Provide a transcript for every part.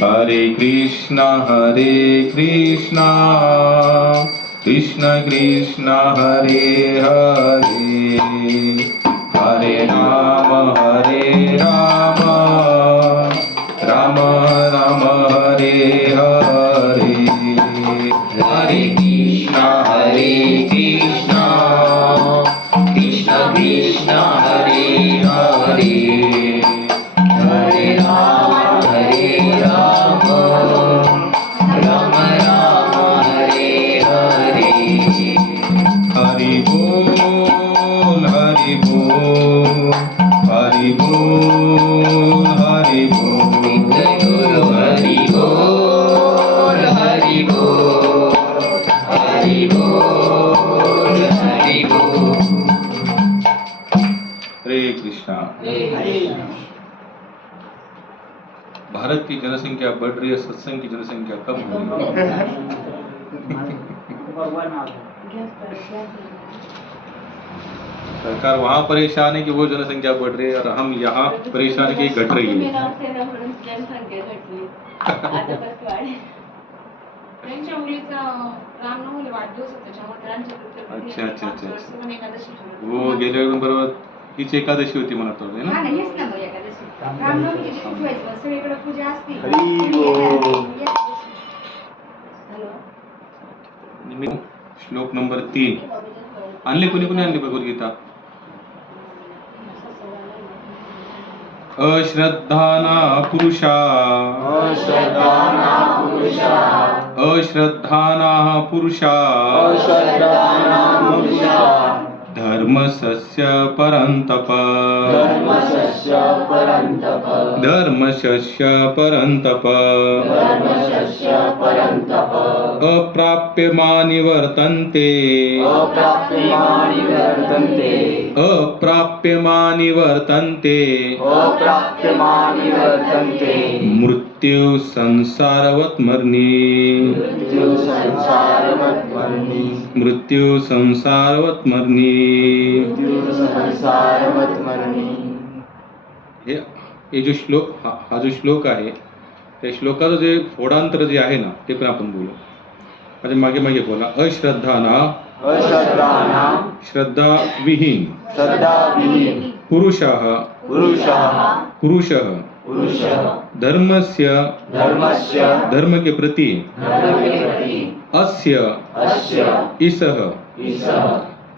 हरे कृष्णा कृष्ण कृष्ण हरे हरे, हरे राम राम राम हरे हरे। हरे कृष्णा कृष्ण कृष्ण हरे हरे, हरे राम राम राम हरे हरे। हरि बोल हरि बोल हरि बोल हरि बोल, गुरु हरि बोल हरि बोल हरि बोल हरि बोल। हरे कृष्णा। भारत की जनसंख्या बढ़ रही है, सत्संग की जनसंख्या कम हो रही है। सरकार वहाँ परेशान है कि वो जनसंख्या बढ़ रही है, और हम यहाँ परेशान की घट रही है। अच्छा अच्छा अच्छा, वो गेल्या बरोबर हीच एकादशी होती म्हणत होते ना। श्लोक नंबर 3 आणले, कोणी कोणी आणली भगवद्गीता? अश्रद्धाना पुरुषा धर्मस्य परन्तप अप्राप्यमानि वर्तन्ते मृत्यु संसारवत् मरणी। हे जो श्लोक, हा जो श्लोक आहे, त्या श्लोकाचं जे फोडांतर जे आहे ना, ते पण आपण बोलू. म्हणजे मागे मागे बोला. अश्रद्धाना श्रद्धा विहीन पुरुषः धर्मस्य धर्म के प्रति अस्य इसह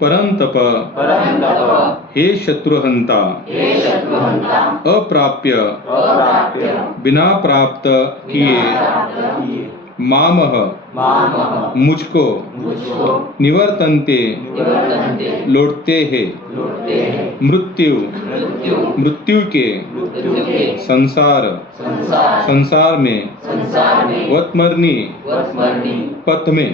परंतप हे शत्रुहंता अप्राप्य बिना प्राप्त किए मामह मुझको निवर्तन्ते लौटते हैं मृत्यु के संसार में वत्मरणी पथ में।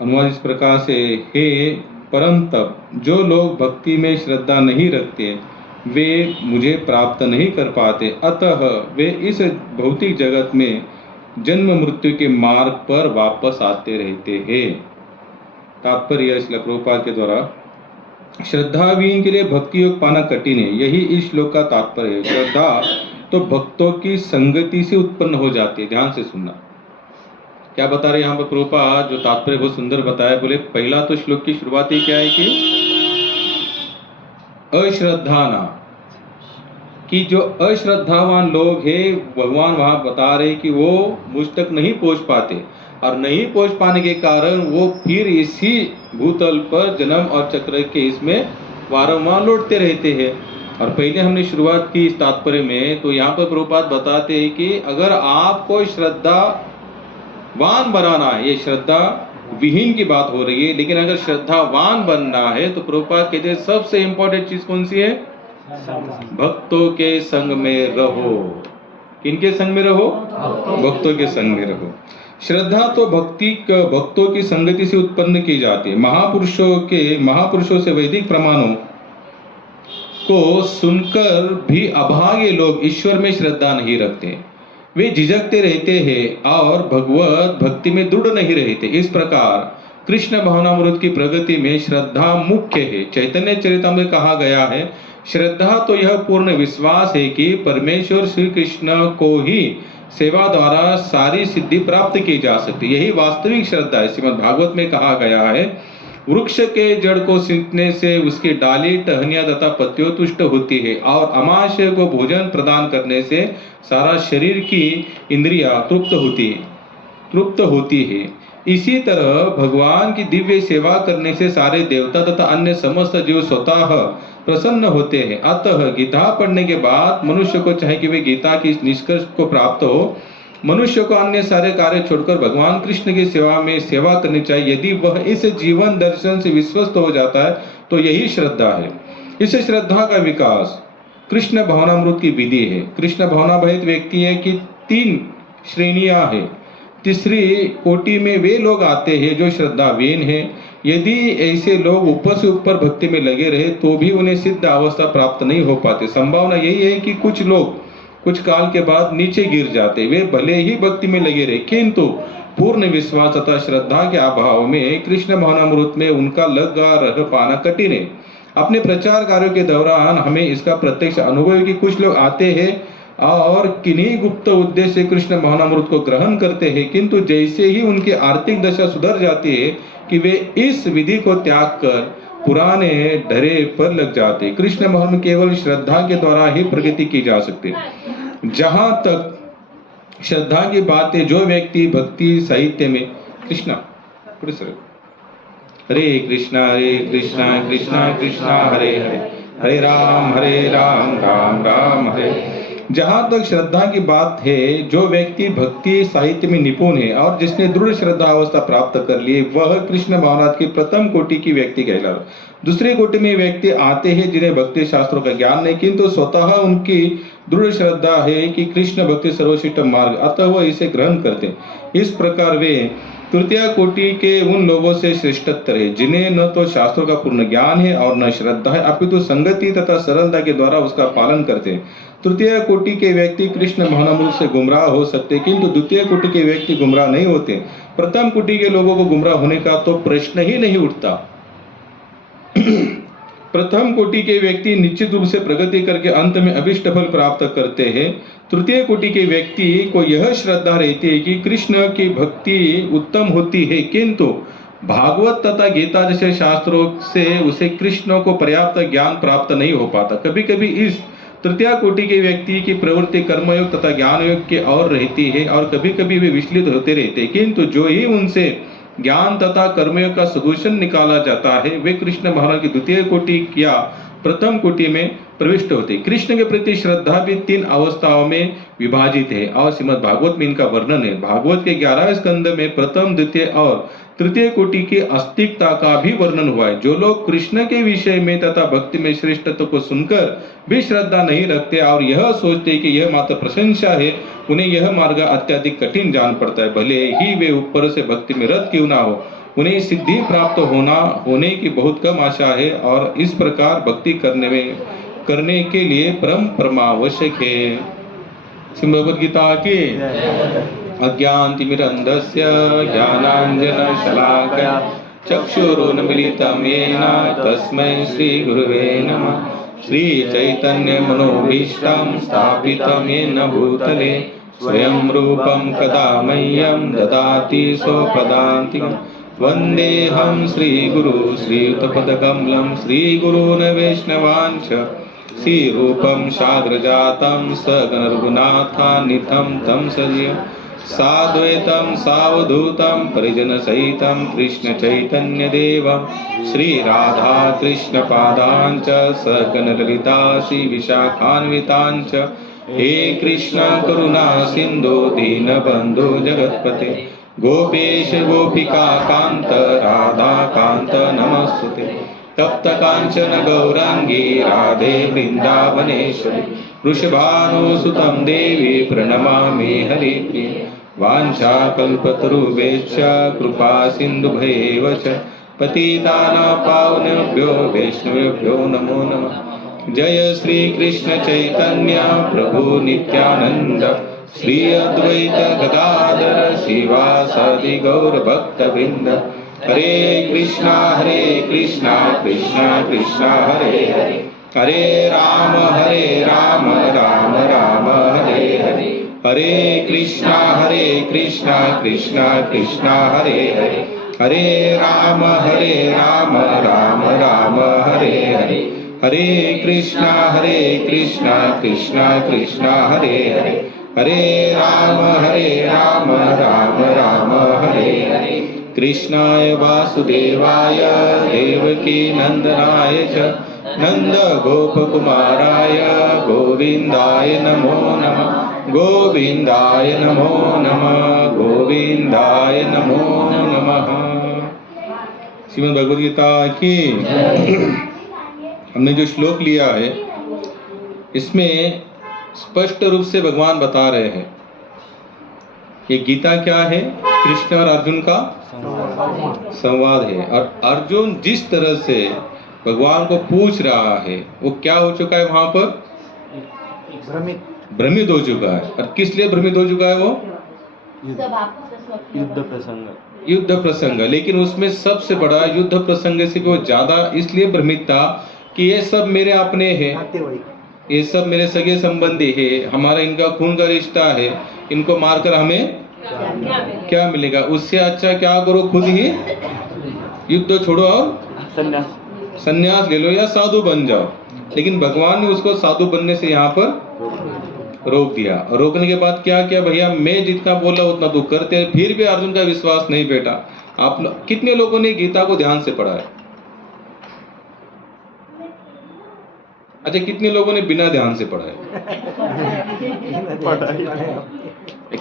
अनुवाद इस प्रकार से, हे परम तप, जो लोग भक्ति में श्रद्धा नहीं रखते वे मुझे प्राप्त नहीं कर पाते, अतः वे इस भौतिक जगत में जन्म मृत्यु के मार्ग पर वापस आते रहते हैं। तात्पर्य श्रील प्रभुपाद के द्वारा, श्रद्धाविहीन के लिए भक्ति योग पाना कठिन है, यही इस श्लोक का तात्पर्य है। श्रद्धा तो भक्तों की संगति से उत्पन्न हो जाती है। ध्यान से सुनना क्या बता रहे यहाँ पर प्रभुपाद, जो तात्पर्य बहुत सुंदर बताया। बोले पहला तो श्लोक की शुरुआत ही क्या है कि अश्रद्धाना, कि जो अश्रद्धावान लोग हैं, भगवान वहां बता रहे कि वो मुझ तक नहीं पहुंच पाते, और नहीं पहुंच पाने के कारण वो फिर इसी भूतल पर जन्म और चक्र के इसमें वारंवार लौटते रहते हैं। और पहले हमने शुरुआत की इस तात्पर्य में, तो यहाँ पर प्रभुपाद बताते हैं कि अगर आपको श्रद्धावान बनाना है, ये श्रद्धा विहीन की बात हो रही है, लेकिन अगर श्रद्धावान बनना है तो प्रभुपाद कहते हैं सबसे इंपॉर्टेंट चीज कौन सी है? भक्तों के संग में रहो। किनके संग में रहो? भक्तों के संग में रहो। श्रद्धा तो भक्तों की संगति से उत्पन्न की जाती है। महापुरुषों से वैदिक प्रमाणों को सुनकर भी अभागे लोग ईश्वर में श्रद्धा नहीं रखते, वे झिझकते रहते हैं और भगवत भक्ति में दृढ़ नहीं रहते। इस प्रकार कृष्ण भावनामृत की प्रगति में श्रद्धा मुख्य है। चैतन्य चरितामृत में कहा गया है, श्रद्धा तो यह पूर्ण विश्वास है कि परमेश्वर श्री कृष्ण को ही सेवा द्वारा सारी सिद्धि प्राप्त की जा सकती, यही वास्तविक श्रद्धा है। श्रीमद् भागवत में कहा गया है, वृक्ष के जड़ को सींचने से उसकी डाली, टहनियां तथा पत्तियों तुष्ट होती है, और अमाशय को भोजन प्रदान करने से सारा शरीर की इंद्रियां तृप्त होती है। इसी तरह भगवान की दिव्य सेवा करने से सारे देवता तथा अन्य समस्त जीव स्वतः प्रसन्न होते हैं। अतः गीता पढ़ने के बाद मनुष्य को चाहे कि वे गीता की इस निष्कर्ष को प्राप्त हो, मनुष्य को अन्य सारे कार्य छोड़कर भगवान कृष्ण की सेवा में सेवा करनी चाहिए। यदि वह इस जीवन दर्शन से विश्वस्त हो जाता है तो यही श्रद्धा है। इस श्रद्धा का विकास कृष्ण भावनामृत की विधि है। कृष्ण भावना भवित व्यक्ति है कि 3 श्रेणियां हैं। तीसरी कोटि में वे लोग आते हैं जो श्रद्धाहीन हैं। यदि ऐसे लोग ऊपर से ऊपर भक्ति में लगे रहे तो भी उन्हें सिद्ध अवस्था प्राप्त नहीं हो पाते। संभावना यही है कि कुछ लोग कुछ काल के बाद नीचे गिर जाते। वे भले ही भक्ति में लगे रहे किंतु पूर्ण विश्वास तथा श्रद्धा के अभाव में कृष्ण भावनामृत में उनका लगा रह पाना कठिन है। अपने प्रचार कार्यों के दौरान हमें इसका प्रत्यक्ष अनुभव है कि कुछ लोग आते हैं और किन्हीं गुप्त उद्देश्य से कृष्ण भावनामृत को ग्रहण करते हैं, किंतु जैसे ही उनकी आर्थिक दशा सुधर जाती है कि वे इस विधि को त्याग कर पुराने ढरे पर लग जाते। कृष्ण भावना केवल श्रद्धा के द्वारा ही प्रगति की जा सकती है। जहां तक श्रद्धा की बात है, जो व्यक्ति भक्ति साहित्य में हरे कृष्णा कृष्णा कृष्णा हरे हरे, हरे राम राम राम हरे। जहां तक श्रद्धा की बात है, जो व्यक्ति भक्ति साहित्य में निपुण है और जिसने दृढ़ श्रद्धा अवस्था प्राप्त कर ली, वह कृष्ण भावना की प्रथम कोटि की व्यक्ति कहलाता। दूसरी कोटि में व्यक्ति आते हैं जिन्हें भक्ति शास्त्रों का ज्ञान नहीं, किंतु स्वतः उनकी दृढ़ श्रद्धा है कि कृष्ण भक्ति सर्वश्रेष्ठ मार्ग, अतः वह इसे ग्रहण करते हैं। इस प्रकार वे तृतीय कोटि के उन लोगों से श्रेष्ठतर है जिन्हें न तो शास्त्रों का पूर्ण ज्ञान है और न श्रद्धा है, अपितु संगति तथा सरलता के द्वारा उसका पालन करते हैं। तृतीय कोटि के व्यक्ति कृष्ण भावनामृत से गुमराह हो सकते, किंतु द्वितीय कोटि के व्यक्ति गुमराह नहीं होते। प्रथम कोटि के लोगों को गुमराह होने का तो प्रश्न ही नहीं उठता। प्रथम कोटि के व्यक्ति निश्चित रूप से प्रगति करके अंत में अभिष्ट फल प्राप्त करते हैं। तृतीय कोटि के व्यक्ति को यह श्रद्धा रहती है कि कृष्ण की भक्ति उत्तम होती है, किंतु भागवत तथा गीता जैसे शास्त्रों से उसे कृष्ण को पर्याप्त ज्ञान प्राप्त नहीं हो पाता। कभी कभी इस तृतीय कोटि के व्यक्ति की प्रवृत्ति कर्मयोग तथा ज्ञान योग की ओर रहती है और कभी कभी वे विचलित होते रहते हैं, किंतु जो ही उनसे ज्ञान तथा कर्मयोग का सदूषण निकाला जाता है वे कृष्ण भावना की द्वितीय कोटि या प्रथम कोटि में प्रविष्ट होते। कृष्ण के प्रति श्रद्धा भी 3 अवस्थाओं में विभाजित है और श्रीमद् भागवत में इनका वर्णन है। भागवत के 11वें स्कंद में प्रथम, द्वितीय और तृतीय कोटि की अस्तिकता का भी वर्णन हुआ है। जो लोग कृष्ण के विषय में तथा भक्ति में श्रेष्ठत्व को सुनकर भी श्रद्धा नहीं रखते और यह सोचते कि यह मात्र प्रशंसा है, उन्हें यह मार्ग अत्यधिक कठिन जान पड़ता है। भले ही वे ऊपर से भक्ति में रत क्यों ना हो, उन्हें सिद्धि प्राप्त होने की बहुत कम आशा है और इस प्रकार भक्ति करने के लिए परम परमावश्यक है। भगवद गीता की अज्ञानतिमिरन्धस्य ज्ञानाञ्जनशलाकया चक्षुरुन्मीलितं येन तस्मै श्रीगुरुवे नमः। श्रीचैतन्यमनोभीष्टं स्थापितं येन भूतले स्वयं रूपं कदा मह्यं ददाति स्वपदान्तिकम्। वन्देऽहं श्रीगुरु श्रीयुतपदकमलं श्रीगुरून् वैष्णवांश्च श्रीरूपं साग्रजातं सगणरघुनाथान्वितं तं सजीवं साद्वैतं सावधूतं परिजनसहितं कृष्णचैतन्यदेवं श्रीराधाकृष्णपादाञ्च सगणललिता श्रीविशाखान्विताञ्च। हे कृष्ण करुणा सिन्धो दीनबन्धो जगत्पते गोपेश गोपिका कान्त राधा कान्त नमस्तुते। तप्त कांचन गौरांगी राधे वृंदावनेश्वरी वृषभानुसुतं देवी प्रणमामि हरिप्रिये। वाञ्छाकल्पतरुभ्यश्च कृपा सिन्धुभ्येव च पतितानां पावनेभ्यो वैष्णवेभ्यो नमो नमः। जय श्री कृष्ण चैतन्य प्रभु नित्यानंद श्री अद्वैत गदाधर श्रीवासादि गौर भक्तवृंद। हरे कृष्णा कृष्णा कृष्णा हरे हरे, हरे राम राम राम हरे हरे, हरे कृष्णा कृष्णा कृष्णा हरे हरे, हरे राम राम राम हरे हरे, हरे कृष्णा कृष्णा कृष्णा हरे हरे, हरे राम राम हरे हरे, कृष्णाय वासुदेवाय देवकी नंदनाय च नंद गोपकुमाराय गोविंदाय नमो नमः, गोविंदाय नमो नमः, गोविंदाय नमो नमः। श्रीमद् भगवद गीता की हमने जो श्लोक लिया है इसमें स्पष्ट रूप से भगवान बता रहे हैं ये गीता क्या है, कृष्ण और अर्जुन का संवाद है। और अर्जुन जिस तरह से भगवान को पूछ रहा है वो क्या हो चुका है, वहां पर भ्रमित हो चुका है। और किस लिए भ्रमित हो चुका है वो? युद्ध प्रसंग। लेकिन उसमें सबसे बड़ा युद्ध प्रसंग से भी वो ज्यादा इसलिए भ्रमित था कि ये सब मेरे अपने हैं, ये सब मेरे सगे संबंधी है, हमारा इनका खून का रिश्ता है, इनको मारकर हमें क्या मिलेगा? उससे अच्छा क्या करो, खुद ही युद्ध छोड़ो और संन्यास ले लो या साधु बन जाओ। लेकिन भगवान ने उसको साधु बनने से यहाँ पर रोक दिया। रोकने के बाद क्या किया, भैया मैं जितना बोला उतना तू करते, फिर भी अर्जुन का विश्वास नहीं बैठा। आप कितने लोगों ने गीता को ध्यान से पढ़ा है? अच्छा, कितने लोगों ने बिना ध्यान से पढ़ा है?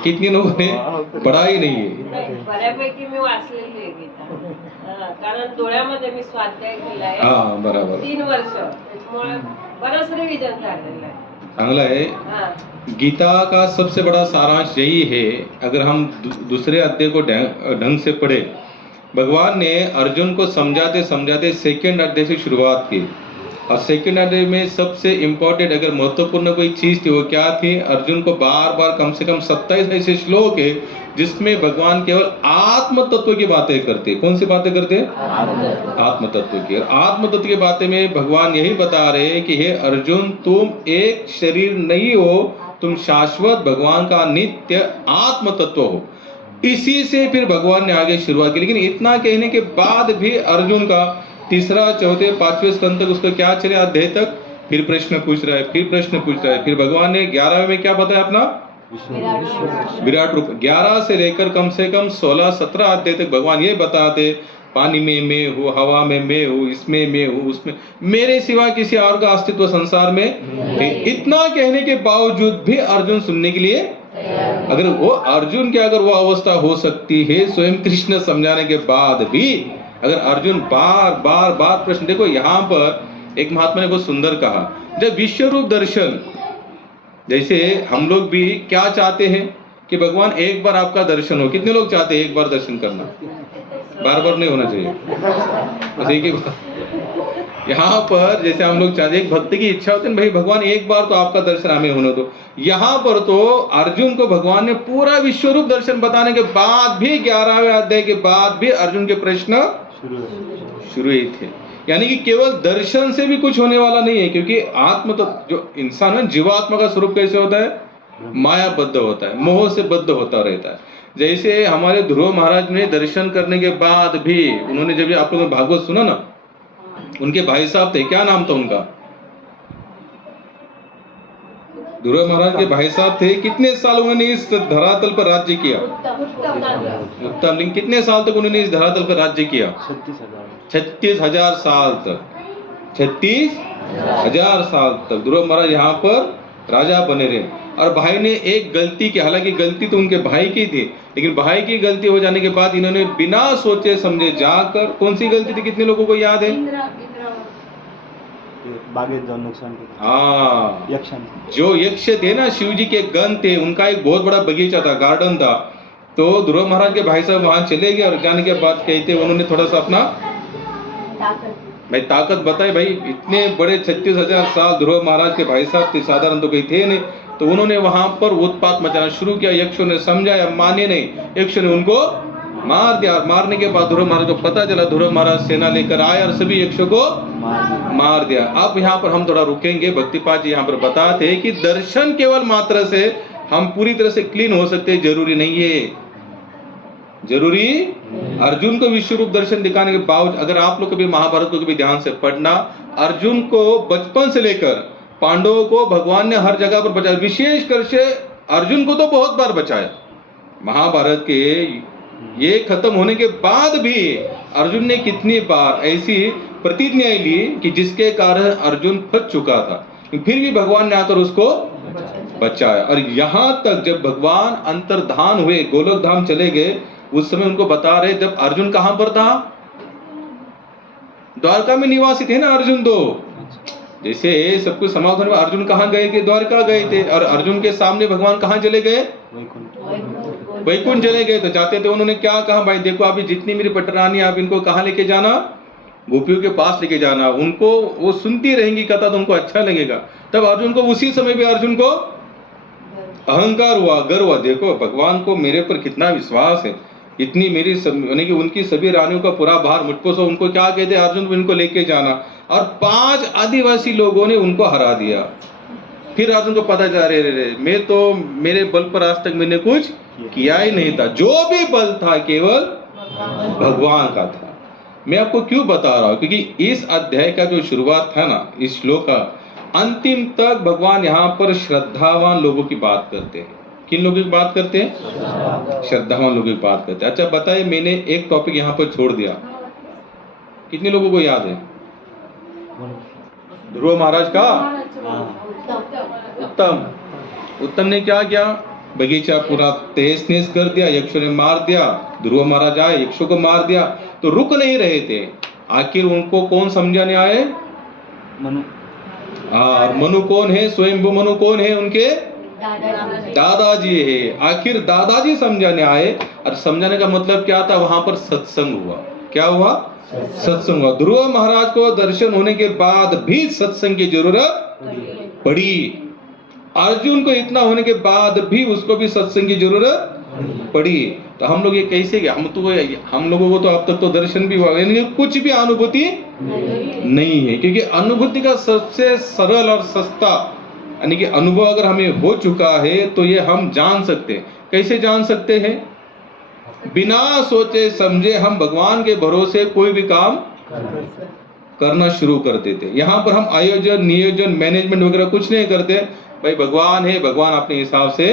कितने लोगों ने पढ़ा ही नहीं है? बऱ्यापैकी मी वाचलेली आहे गीता, कारण डोळ्यामध्ये मी स्वाध्याय केलाय. हाँ बराबर, 3 वर्ष, त्यामुळे बरंच रिव्हिजन झालेलं आहे. चांगला है। गीता का सबसे बड़ा सारांश यही है, अगर हम दूसरे अध्याय को ढंग से पढ़े, भगवान ने अर्जुन को समझाते समझाते सेकंड अध्याय से शुरुआत की। और सेकंड अध्याय में सबसे इम्पोर्टेंट अगर महत्वपूर्ण कोई चीज थी वो क्या थी, अर्जुन को बार बार कम से कम 27 ऐसे श्लोक है जिसमें भगवान केवल आत्म तत्व की बातें करते। कौन सी बातें करते? आत्म तत्व की। और आत्म तत्व की बातें में भगवान यही बता रहे हैं कि हे अर्जुन, तुम एक शरीर नहीं हो, तुम शाश्वत भगवान का नित्य आत्म तत्व हो। इसी से फिर भगवान ने आगे शुरुआत की। लेकिन इतना कहने के बाद भी अर्जुन का तीसरा चौथे पांचवें स्कंद तक उसको क्या चले, अध्याय तक फिर प्रश्न पूछ रहा है, फिर प्रश्न पूछ रहा है। फिर भगवान ने 11वें में क्या बताया अपना विराट रूप। 11 से लेकर कम से कम 16-17 अध्याय तक भगवान ये बताते, पानी में मैं हूँ, हवा में मैं हूँ, इसमें मैं हूँ, उसमें मेरे सिवा किसी और का अस्तित्व संसार में नहीं। इतना कहने के बावजूद भी अर्जुन सुनने के लिए, अगर वो अर्जुन की अगर वो अवस्था हो सकती है स्वयं कृष्ण समझाने के बाद भी, अगर अर्जुन बार बार प्रश्न, देखो यहाँ पर एक महात्मा ने बहुत सुंदर कहा, जब विश्व रूप दर्शन, जैसे हम लोग भी क्या चाहते हैं कि भगवान एक बार आपका दर्शन हो। कितने लोग चाहते हैं एक बार दर्शन करना? बार बार नहीं होना चाहिए, बस एक ही बार। यहाँ पर जैसे हम लोग चाहते हैं, भक्ति की इच्छा होती है भाई भगवान एक बार तो आपका दर्शन हमें होने दो। यहाँ पर तो अर्जुन को भगवान ने पूरा विश्व रूप दर्शन बताने के बाद भी 11वें अध्याय के बाद भी अर्जुन के प्रश्न शुरू ही थे। यानी कि केवल दर्शन से भी कुछ होने वाला नहीं है, क्योंकि आत्म तो जो इंसान है, जीवात्मा का स्वरूप कैसे होता है? मायाबद्ध होता है, मोह से बद्ध होता रहता है। जैसे हमारे ध्रुव महाराज ने दर्शन करने के बाद भी, उन्होंने जब आप लोगों ने भागवत सुना ना, उनके भाई साहब थे, क्या नाम था उनका? ध्रुव महाराज के भाई साहब थे। कितने साल उन्होंने इस धरातल पर राज्य किया? उत्तम लिंग। कितने साल तक उन्होंने इस धरातल पर राज्य किया? 36,000 साल तक। 36,000 साल तक ध्रुव महाराज यहाँ पर राजा बने रहे। और भाई ने एक गलती की, हालांकि गलती तो उनके भाई की थी, लेकिन भाई की गलती हो जाने के बाद इन्होंने बिना सोचे समझे जाकर, कौन सी गलती थी कितने लोगों को याद है? हाँ, जो यक्ष थे ना, शिव जी के गण थे, उनका एक बहुत बड़ा बगीचा था, गार्डन था। तो ध्रुव महाराज के भाई साहब वहां चले गए और जाने के बाद कहते उन्होंने थोड़ा सा अपना भाई ताकत बताई। भाई इतने बड़े 36,000 साल ध्रुव महाराज के भाई साहब थे, साधारण तो कोई थे नहीं। तो उन्होंने वहां पर उत्पात मचाना शुरू किया। यक्षों ने समझाया, माने नहीं, यक्षों ने उनको मार दिया। मारने के बाद ध्रुव महाराज को पता चला, ध्रुव महाराज सेना लेकर आए और सभी यक्षों को मार दिया। अब यहाँ पर हम थोड़ा रुकेंगे। भक्तिपाद जी यहाँ पर बताते हैं कि दर्शन केवल मात्र से हम पूरी तरह से क्लीन हो सकते हैं, जरूरी नहीं है। जरूरी अर्जुन को विश्व रूप दर्शन दिखाने के बावजूद, अगर आप लोग कभी महाभारत को कभी ध्यान से पढ़ना, अर्जुन को बचपन से लेकर पांडवों को भगवान ने हर जगह पर बचाया, विशेषकर से अर्जुन को तो बहुत बार बचाया। महाभारत के ये खत्म होने के बाद भी अर्जुन ने कितनी बार ऐसी प्रतिज्ञाएं ली कि जिसके कारण अर्जुन फंस चुका था, फिर भी भगवान ने आकर उसको बचाया। और यहां तक जब भगवान अंतर्धान हुए, गोलोक धाम चले गए, उस समय उनको बता रहे जब अर्जुन कहां पर था, द्वारका में निवासी थे ना अर्जुन। तो जैसे सब कुछ समाप्त होने में अर्जुन कहां गए थे, द्वारका गए थे। और अर्जुन के सामने भगवान कहां चले गए, वैकुंठ चले गए। तो जाते थे उन्होंने क्या कहा, भाई देखो अभी जितनी मेरी पटरानी, आप इनको कहां लेके जाना, गोपियों के पास लेके जाना, उनको वो सुनती रहेंगी कथा तो उनको अच्छा लगेगा। तब अर्जुन को उसी समय भी अर्जुन को अहंकार हुआ, गर्व हुआ, देखो भगवान को मेरे पर कितना विश्वास है, इतनी मेरी यानी कि उनकी सभी रानियों का पूरा भार मुझ पर, सो उनको क्या कहते हैं, अर्जुन इनको लेके जाना। और 5 आदिवासी लोगों ने उनको हरा दिया। फिर अर्जुन को पता चला, रे मैं तो, मेरे बल पर आज तक मैंने कुछ किया ही नहीं था, जो भी बल था केवल भगवान का था। मैं आपको क्यों बता रहा हूं, क्योंकि इस अध्याय का जो शुरुआत था ना, इस श्लोक का अंतिम तक भगवान यहाँ पर श्रद्धावान लोगों की बात करते हैं। किन लोगों की बात करते हैं, श्रद्धावान लोगों की बात करते हैं। अच्छा बताइए, मैंने एक टॉपिक यहाँ पर छोड़ दिया, कितने लोगों को याद है, ध्रुव महाराज का उत्तम ने क्या किया, बगीचा पूरा तहस नहस कर दिया, यक्षों ने मार दिया, ध्रुव महाराज आए, यक्षों को मार दिया, तो रुक नहीं रहे थे। आखिर उनको कौन समझाने आए, मनु। मनु कौन है, स्वयं मनु कौन है, उनके दादाजी है। आखिर दादाजी समझाने आए, और समझाने का मतलब क्या था, वहां पर सत्संग हुआ। क्या हुआ, सत्संग हुआ। ध्रुव महाराज को दर्शन होने के बाद भी सत्संग की जरूरत पड़ी। अर्जुन को इतना होने के बाद भी उसको भी सत्संग की जरूरत पड़ी। तो हम लोग ये कैसे गए, हम लोगों को तो अब तक तो दर्शन भी हुआ, यानी कुछ भी अनुभूति नहीं है। क्योंकि अनुभूति का सबसे सरल और सस्ता यानी कि अनुभव अगर हमें हो चुका है तो ये हम जान सकते हैं। कैसे जान सकते हैं, बिना सोचे समझे हम भगवान के भरोसे कोई भी काम करना शुरू कर देते। यहाँ पर हम आयोजन, नियोजन, मैनेजमेंट वगैरह कुछ नहीं करते। भाई भगवान है, भगवान अपने हिसाब से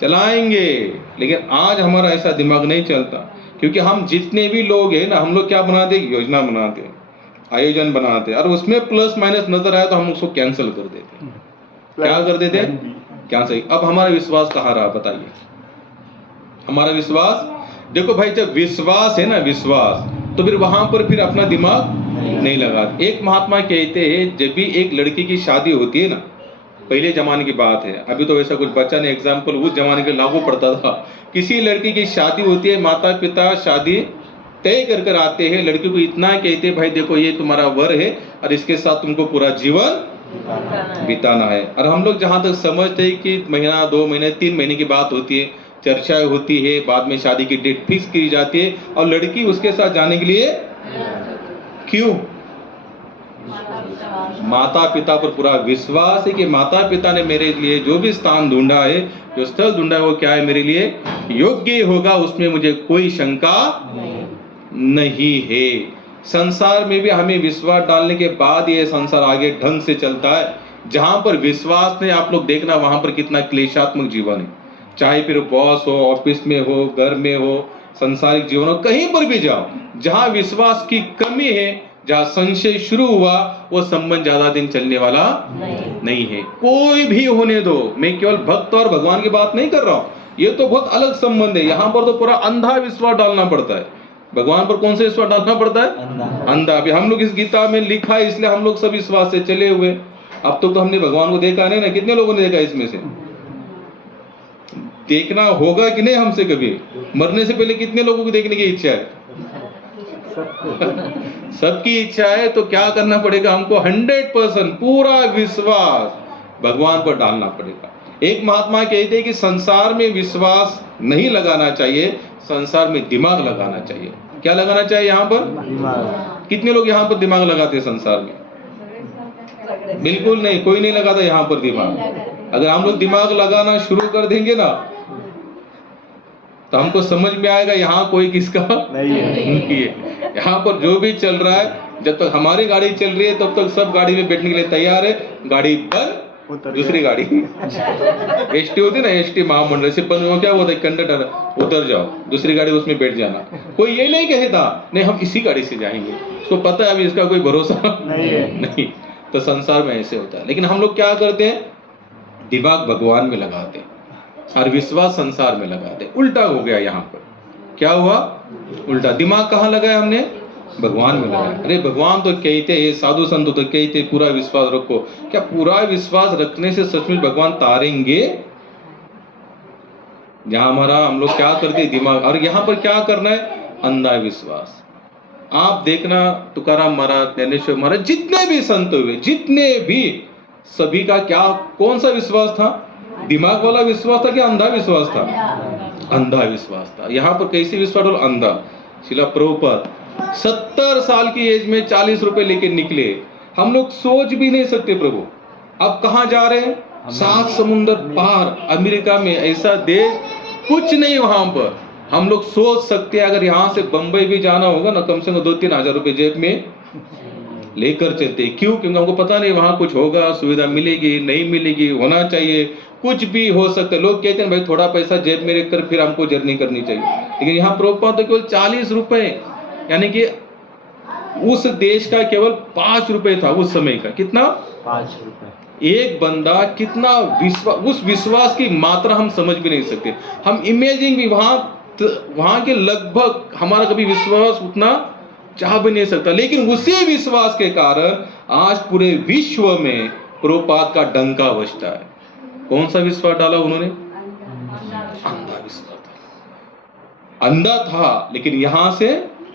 चलाएंगे। लेकिन आज हमारा ऐसा दिमाग नहीं चलता, क्योंकि हम जितने भी लोग हैं ना, हम लोग क्या बनाते, योजना बनाते, आयोजन बनाते, और उसमें प्लस माइनस नजर आया तो हम उसको कैंसिल कर देते। क्या कर देते, कैंसिल। अब हमारा विश्वास कहाँ रहा बताइए, हमारा विश्वास, देखो भाई जब विश्वास है ना, विश्वास, तो फिर वहां पर फिर अपना दिमाग नहीं लगा। एक महात्मा कहते हैं, जब भी एक लड़की की शादी होती है ना, पहले जमाने की बात है, अभी तो वैसा कुछ बच्चा नहीं, एग्जाम्पल उस जमाने के लागू पड़ता था। किसी लड़की की शादी होती है, माता पिता शादी तय कर आते हैं, लड़की को इतना कहते हैं, भाई देखो ये तुम्हारा वर है और इसके साथ तुमको पूरा जीवन बिताना है। और हम लोग जहां तक समझते हैं कि महीना, 2 महीने, 3 महीने की बात होती है, चर्चाएं होती है, बाद में शादी की डेट फिक्स की जाती है, और लड़की उसके साथ जाने के लिए क्यों, माता पिता पर पूरा विश्वास है कि माता पिता ने मेरे लिए जो भी स्थान ढूंढा है, जो स्थल ढूंढा है, वो क्या है, मेरे लिए योग्य होगा, उसमें मुझे कोई शंका नहीं है। संसार में भी हमें विश्वास डालने के बाद ये संसार आगे ढंग से चलता है। जहां पर विश्वास नहीं, आप लोग देखना वहां पर कितना क्लेशात्मक जीवन है, चाहे फिर बॉस हो, ऑफिस में हो, घर में हो, संसारिक जीवन हो, कहीं पर भी जाओ, जहां विश्वास की कमी है, जहां संशय शुरू हुआ, वो संबंध ज्यादा दिन चलने वाला नहीं है। कोई भी होने दो, मैं केवल भक्त और भगवान की बात नहीं कर रहा हूं, ये तो बहुत अलग संबंध है। यहाँ पर तो पूरा अंधा विश्वास डालना पड़ता है। भगवान पर कौन सा विश्वास डालना पड़ता है, अंधा। अभी हम लोग इस गीता में लिखा है, इसलिए हम लोग सब विश्वास से चले हुए। अब तो हमने भगवान को देखा नहीं ना, कितने लोगों ने देखा, इसमें से देखना होगा कि नहीं हमसे कभी, मरने से पहले कितने लोगों को देखने की इच्छा है, सबकी इच्छा है। तो क्या करना पड़ेगा हमको, 100% पूरा विश्वास भगवान पर डालना पड़ेगा। एक महात्मा कहते हैं कि संसार में विश्वास नहीं लगाना चाहिए, संसार में दिमाग लगाना चाहिए। क्या लगाना चाहिए यहाँ पर? दिमाग। कितने लोग यहाँ पर दिमाग लगाते हैं संसार में? बिल्कुल नहीं, कोई नहीं लगाता यहाँ पर दिमाग। अगर हम लोग दिमाग लगाना शुरू कर देंगे ना तो हमको समझ में आएगा यहाँ कोई किसका नहीं है। यहाँ पर जो भी चल रहा है, जब तक हमारी गाड़ी चल रही है तब तक सब गाड़ी में बैठने के लिए तैयार है। गाड़ी बंद, दूसरी गाड़ी एसटी होती ना, एसटी महामंडल से बंद, क्या होता है कंडक्टर, उतर जाओ, दूसरी गाड़ी उसमें बैठ जाना। कोई ये नहीं कहता नहीं हम इसी गाड़ी से जाएंगे, उसको पता है अभी इसका कोई भरोसा नहीं है। नहीं। तो संसार में ऐसे होता है। लेकिन हम लोग क्या करते हैं? दिमाग भगवान में लगाते हैं और विश्वास संसार में लगाते हैं। उल्टा हो गया यहाँ पर। क्या हुआ? उल्टा। दिमाग कहाँ लगाया हमने? भगवान में लगाया। अरे भगवान तो कहते हैं, साधु संत तो कहते हैं पूरा विश्वास रखो। क्या पूरा विश्वास रखने से सचमुच भगवान तारेंगे? जहां हमारा हम लोग क्या करते हैं? दिमाग। और यहाँ पर क्या करना है? अंधा विश्वास। आप देखना, तुकाराम महाराज, ज्ञानेश्वर महाराज, जितने भी संत हुए, जितने भी, सभी का क्या, कौन सा विश्वास था? दिमाग वाला विश्वास था कि अंधा विश्वास था? अंधा विश्वास था। यहाँ पर कैसे विश्वास हो? अंधा। शिला प्रभुपाद 70 साल की एज में 40 रुपए लेके निकले। हम लोग सोच भी नहीं सकते प्रभु अब कहाँ जा रहे हैं? 7 समुंदर पार, अमेरिका में, ऐसा देश कुछ नहीं वहां पर। हम लोग सोच सकते हैं अगर यहाँ से बंबई भी जाना होगा ना, कम से कम 2-3 हजार रुपए जेब में लेकर चलते। क्यों? क्योंकि हमको पता नहीं वहां कुछ होगा, सुविधा मिलेगी नहीं मिलेगी, होना चाहिए, कुछ भी हो सकता है। लोग कहते हैं भाई थोड़ा पैसा जेब में रखकर फिर हमको जर्नी करनी चाहिए। लेकिन यहाँ प्रभुपाद तो केवल 40 रुपए, यानी कि उस देश का केवल 5 रुपए था उस समय का। कितना? 5 रुपए। एक बंदा कितना उस विश्वास की मात्रा हम समझ भी नहीं सकते। हम इमेजिन भी वहां के लगभग हमारा कभी विश्वास उतना चाह भी नहीं सकता। लेकिन उसी विश्वास के कारण आज पूरे विश्व में प्रभुपाद का डंका बजता है। कौन सा विश्वास डाला उन्होंने? अंधा विश्वास था। अंधा था, लेकिन यहां से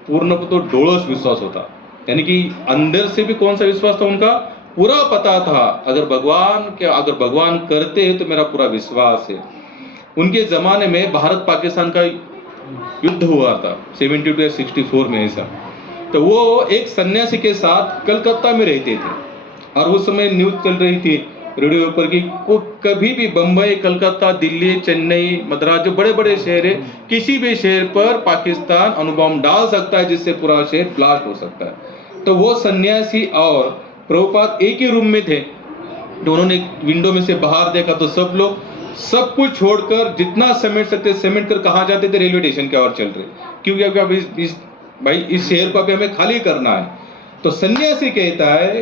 पूर्ण तो डोळस विश्वास होता। यानी कि अंदर से भी कौन सा विश्वास था उनका? पूरा पता था अगर भगवान करते हैं तो मेरा पूरा विश्वास है। उनके जमाने में भारत पाकिस्तान का युद्ध हुआ था 72 या 64 में ऐसा। तो वो एक सन्यासी के साथ कलकत्ता में रहते थे और उस समय न्यूज चल रही थी रेडियो पर कि कभी भी बंबई, कलकत्ता, दिल्ली, चेन्नई, मद्रास, जो बड़े बड़े शहर है, किसी भी शहर पर पाकिस्तान अणुबॉम्ब डाल सकता है जिससे पूरा शहर ब्लास्ट हो सकता है। तो वो सन्यासी और प्रभुपाद एक ही रूम में थे। तो उन्होंने विंडो में से बाहर देखा तो सब लोग सब कुछ छोड़कर जितना समेट सकते समेट कर कहाँ जाते थे? रेलवे स्टेशन की ओर चल रहे, क्योंकि अब इस शहर को अभी हमें खाली करना है। तो सन्यासी कहता है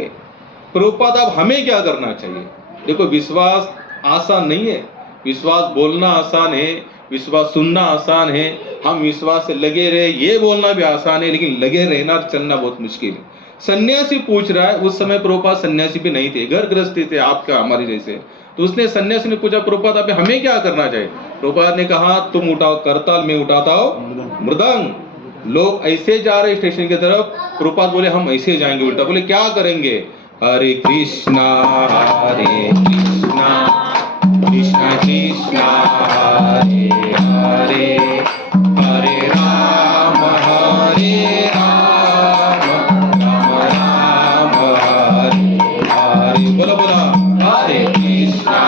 प्रभुपाद अब हमें क्या करना चाहिए? देखो विश्वास आसान नहीं है, विश्वास बोलना आसान है, विश्वास सुनना आसान है, हम विश्वास से लगे रहे ये बोलना भी आसान है, लेकिन लगे रहना चलना बहुत मुश्किल है। सन्यासी पूछ रहा है, उस समय प्रभुपाद सन्यासी भी नहीं थे, घर गृहस्थी थे आपका हमारे जैसे। तो उसने सन्यासी ने पूछा प्रभुपाद अब हमें क्या करना चाहिए? प्रभुपाद ने कहा तुम उठाओ करताल, मैं उठाता हूं मृदंग। लोग ऐसे जा रहे स्टेशन की तरफ, प्रभुपाद बोले हम ऐसे जाएंगे उल्टा। बोले क्या करेंगे? हरे कृष्णा कृष्णा कृष्णा हरे हरे, हरे राम राम राम हरे हरे। बोला बोला हरे कृष्णा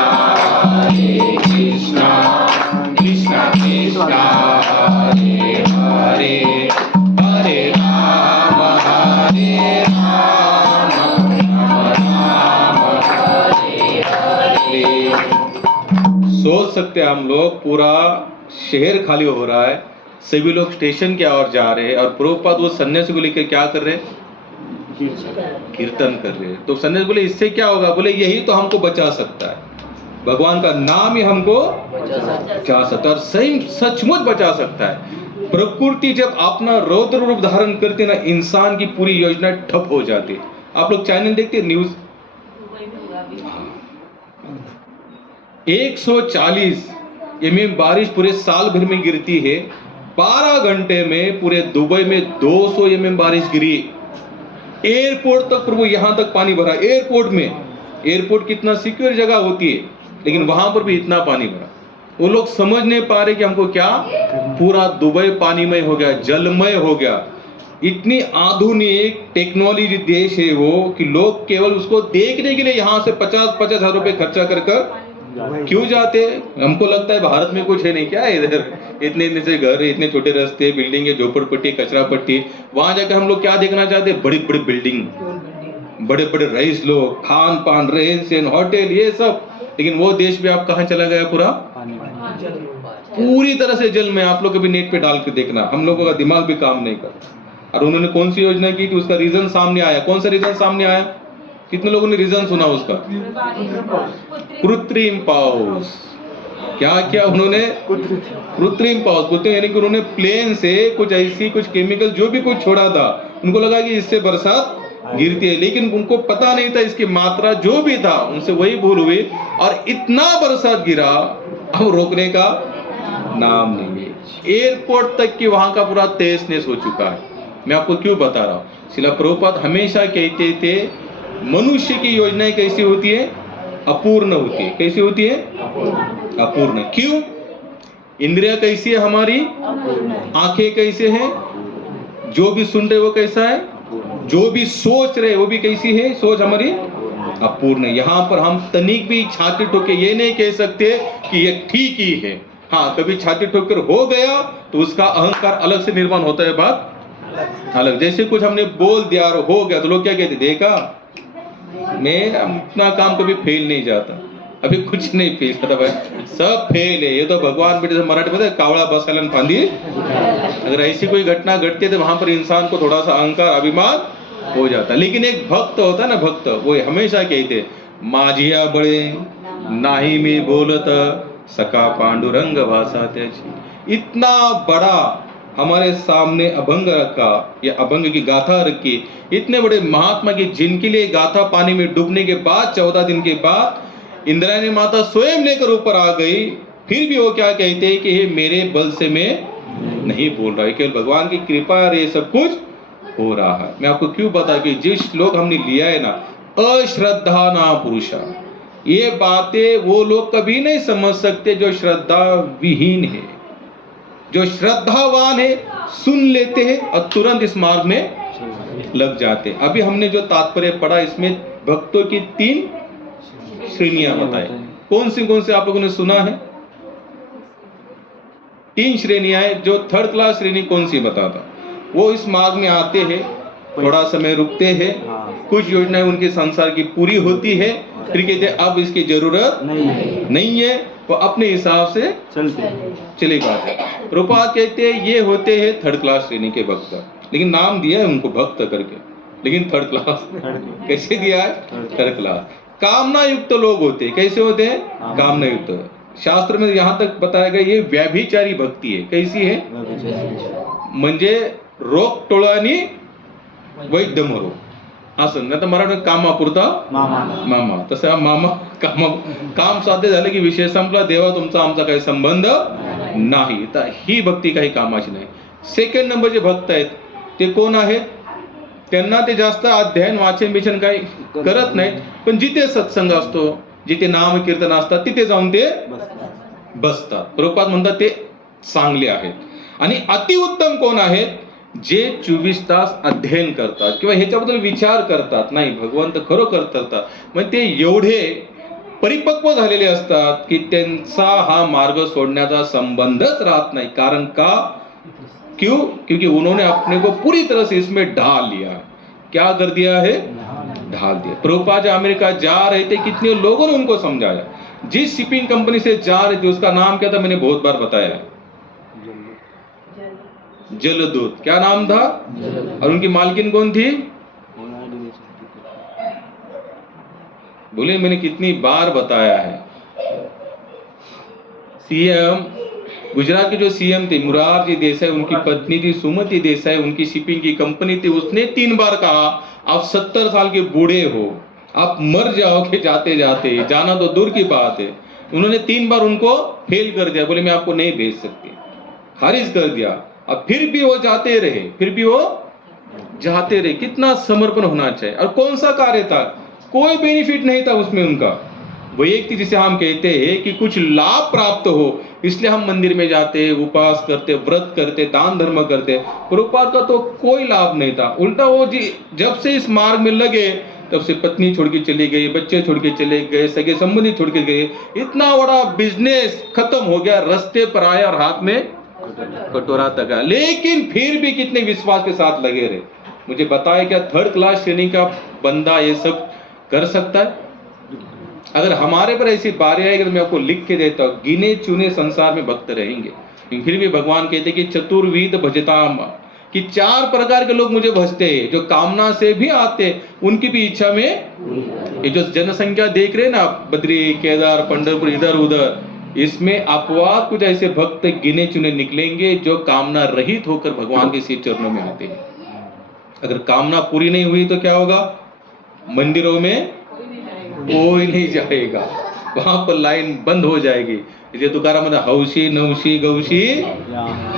कृष्णा कृष्णा हरे हरे, हरे राम सोच सकते हैं हम लोग पूरा शहर खाली हो रहा है, सभी लोग स्टेशन की ओर जा रहे हैं और प्रभुपाद वो सन्यासी को लेकर क्या कर रहे हैं? कीर्तन कर रहे हैं। तो सन्यासी बोले इससे क्या होगा? बोले यही तो हमको बचा सकता है, भगवान का नाम ही हमको बचा सकता है और सही सचमुच बचा सकता है। प्रकृति जब अपना रौद्र रूप धारण करते ना, इंसान की पूरी योजना ठप हो जाती। आप लोग चैनल देखते न्यूज, 140 mm बारिश पूरे साल भर में गिरती है। 12 घंटे में पूरे दुबई में 200 mm बारिश गिरी। एयरपोर्ट तक प्रभु यहां तक पानी भरा। एयरपोर्ट में, एयरपोर्ट कितना सिक्योर जगह होती है, लेकिन वहां पर भी इतना पानी भरा। वो लोग समझ नहीं पा रहे कि हमको क्या, पूरा दुबई पानीमय हो गया, जलमय हो गया। इतनी आधुनिक टेक्नोलॉजी देश है वो कि लोग केवल उसको देखने के लिए यहाँ से 50-50 हजार रुपए खर्चा कर क्यों जाते हैं? हमको लगता है भारत में कुछ है नहीं क्या है इधर, इतने इतने से घर है, इतने छोटे रास्ते, बिल्डिंग है, झोपड़पट्टी, कचरा पट्टी। वहां जाकर हम लोग क्या देखना चाहते हैं? बड़ी बड़ी बिल्डिंग, बड़े बड़े रईस लोग, खान पान, रहन सहन, होटल, ये सब। लेकिन वो देश भी आप कहाँ चला गया? पूरा पूरी तरह से जल में। आप लोग कभी नेट पे डाल के देखना, हम लोगों का दिमाग भी काम नहीं करता। और उन्होंने कौन सी योजना की थी, उसका रीजन सामने आया। कौन सा रीजन सामने आया? कितने लोगों ने रीजन सुना उसका? कृत्रिम पाउस। क्या किया उन्होंने? कृत्रिम पाउस। कृत्रिम यानी कि उन्होंने प्लेन से कुछ ऐसी कुछ केमिकल जो भी कुछ छोड़ा था, उनको लगा कि इससे बरसात गिरती है, लेकिन उनको पता नहीं था इसकी मात्रा जो भी था उनसे वही भूल हुई और इतना बरसात गिरा, अब रोकने का नाम नहीं है। एयरपोर्ट तक की वहां का पूरा तहस नहस हो चुका है। मैं आपको क्यों बता रहा हूं? श्रील प्रभुपाद हमेशा कहते थे मनुष्य की योजनाएं कैसी होती है? अपूर्ण होती है। कैसी होती है? अपूर्ण। क्यों? इंद्रिया कैसी है हमारी? आंखें कैसे हैं? जो भी सुन रहे वो कैसा है? जो भी सोच रहे वो भी कैसी है? सोच हमारी अपूर्ण। यहाँ पर हम तनिक भी छाती ठोक के ये नहीं कह सकते कि ये ठीक ही है। हाँ, कभी छाती ठोक कर हो गया तो उसका अहंकार अलग से निर्माण होता है, बात अलग। जैसे कुछ हमने बोल दिया और हो गया तो लोग क्या कहते? देखा, मैं अपना काम कभी फेल नहीं जाता। अभी कुछ नहीं फेल जाता भाई, सब फेल है। ये तो भगवान बेटे मराठी में कावड़ा बसायला फांदी। अगर ऐसी कोई घटना घटती है तो वहां पर इंसान को थोड़ा सा अहंकार, अभिमान हो जाता है। लेकिन एक भक्त होता है ना, भक्त, वो हमेशा कहते माझिया बळे नाही मी बोलत सका पांडुरंग भाषा त्याची। इतना बड़ा हमारे सामने अभंग रखा, या अभंग की गाथा रखी, इतने बड़े महात्मा की, जिनके लिए गाथा पानी में डूबने के बाद 14 दिन के बाद इंद्रायणी माता स्वयं लेकर ऊपर आ गई, फिर भी वो क्या कहते हैं कि ये मेरे बल से मैं नहीं बोल रहा है, केवल भगवान की कृपा है ये सब कुछ हो रहा है। मैं आपको क्यों बता कि जिस श्लोक हमने लिया है ना, अश्रद्धा ना पुरुषा, ये बातें वो लोग कभी नहीं समझ सकते जो श्रद्धा विहीन है। जो श्रद्धावान है सुन लेते हैं और तुरंत इस मार्ग में लग जाते हैं। अभी हमने जो तात्पर्य पढ़ा इसमें भक्तों की 3 श्रेणियां बताई। कौन सी आप लोगों ने सुना है? 3 श्रेणियां हैं। जो 3rd क्लास श्रेणी कौन सी बताता? वो इस मार्ग में आते हैं, थोड़ा समय रुकते हैं, कुछ योजनाएं उनके संसार की पूरी होती है, फिर कहते हैं अब इसकी जरूरत नहीं है, वो अपने हिसाब से चले जाते हैं। प्रभुपाद कहते हैं ये होते हैं 3rd क्लास श्रेणी के भक्त। लेकिन नाम दिया है उनको भक्त करके, लेकिन 3rd क्लास कैसे दिया है? 3rd class. कामना युक्त लोग होते हैं। कैसे होते हैं? कामना युक्त। शास्त्र में यहाँ तक बताया गया ये व्यभिचारी भक्ति है। कैसी है? म्हणजे रोग टोळानी वैद्य मरो, असं नाही तर मराठीत कामापुरता मामा। तसं मामा काम साध्य झालं की विषय संपला, देवा तुमचा आमचा काही संबंध नाही, तर ही भक्ती काही कामाची नाही। 2nd नंबरचे भक्त आहेत ते कोण आहेत? त्यांना ते जास्त अध्ययन वाचन बिचन काही करत नाहीत, पण जिथे सत्संग असतो, जिथे नाम कीर्तन असतात तिथे जाऊन ते बसतात। प्रभुपाद म्हणतात ते चांगले आहेत। आणि अतिउत्तम कोण आहेत? जे 24 तास अध्ययन करतात किंवा ह्याच्याबद्दल विचार करतात, नाही भगवंत खरोखर करतात, म्हणजे ते एवढे परिपक्व झालेले असतात की त्यांचा हा मार्ग सोडण्याचा संबंधच राहत नाही। कारण का? क्यों? क्योंकि उन्होंने अपने को पूरी तरह से इसमें ढाल लिया। क्या कर दिया है? ढाल दिया। प्रभुपाद जब अमेरिका जा रहे थे, कितने लोगों ने उनको समझाया। जिस शिपिंग कंपनी से जा रहे थे उसका नाम क्या था? मैंने बहुत बार बताया, जलदूत। क्या नाम था? और उनकी मालकिन कौन थी? बोले, मैंने कितनी बार बताया है। सीएम गुजरात के जो सीएम थे मुरारजी देसाई, उनकी पत्नी थी सुमति देसाई, उनकी शिपिंग की कंपनी थी। उसने 3 बार कहा आप 70 साल के बूढ़े हो, आप मर जाओगे जाते जाते, जाना तो दूर की बात है। उन्होंने 3 बार उनको फेल कर दिया, बोले मैं आपको नहीं भेज सकती, खारिज कर दिया। अब फिर भी वो जाते रहे, फिर भी वो जाते रहे। कितना समर्पण होना चाहिए। और कौन सा कार्य था? कोई बेनिफिट नहीं था उसमें उनका, वैयक्तिक जिसे हम कहते हैं कि कुछ लाभ प्राप्त हो, इसलिए हम मंदिर में जाते, उपवास करते, व्रत करते, दान धर्म करते। प्रभुपाद का तो कोई लाभ नहीं था। उल्टा वो जी जब से इस मार्ग में लगे तब से पत्नी छोड़ के चली गई, बच्चे छोड़ के चले गए, सगे संबंधी छोड़ के गए, इतना बड़ा बिजनेस खत्म हो गया, रास्ते पर आया और हाथ में कटोरा तक आया, लेकिन फिर भी कितने विश्वास के साथ लगे रहे। मुझे बताया क्या 3rd क्लास श्रेणी का बंदा ये सब कर सकता है? अगर हमारे पर ऐसी बारी आएगी तो मैं आपको लिख के देता हूँ, गिने चुने संसार में भक्त रहेंगे। लेकिन फिर भी भगवान कहते कि चतुर्विध भजताम, कि 4 प्रकार के लोग मुझे भजते हैं, जो कामना से भी आते, उनकी भी इच्छा में। ये जो जनसंख्या देख रहे हैं ना, बद्री, केदार, पंढरपुर, इधर उधर, इसमें अपवाद कुछ ऐसे भक्त गिने चुने निकलेंगे जो कामना रहित होकर भगवान के श्री चरणों में आते हैं। अगर कामना पूरी नहीं हुई तो क्या होगा? मंदिरों में कोई नहीं जाएगा, वहां पर लाइन बंद हो जाएगी। इसलिए तुकाराम म्हणतात, हौशी नवशी गौशी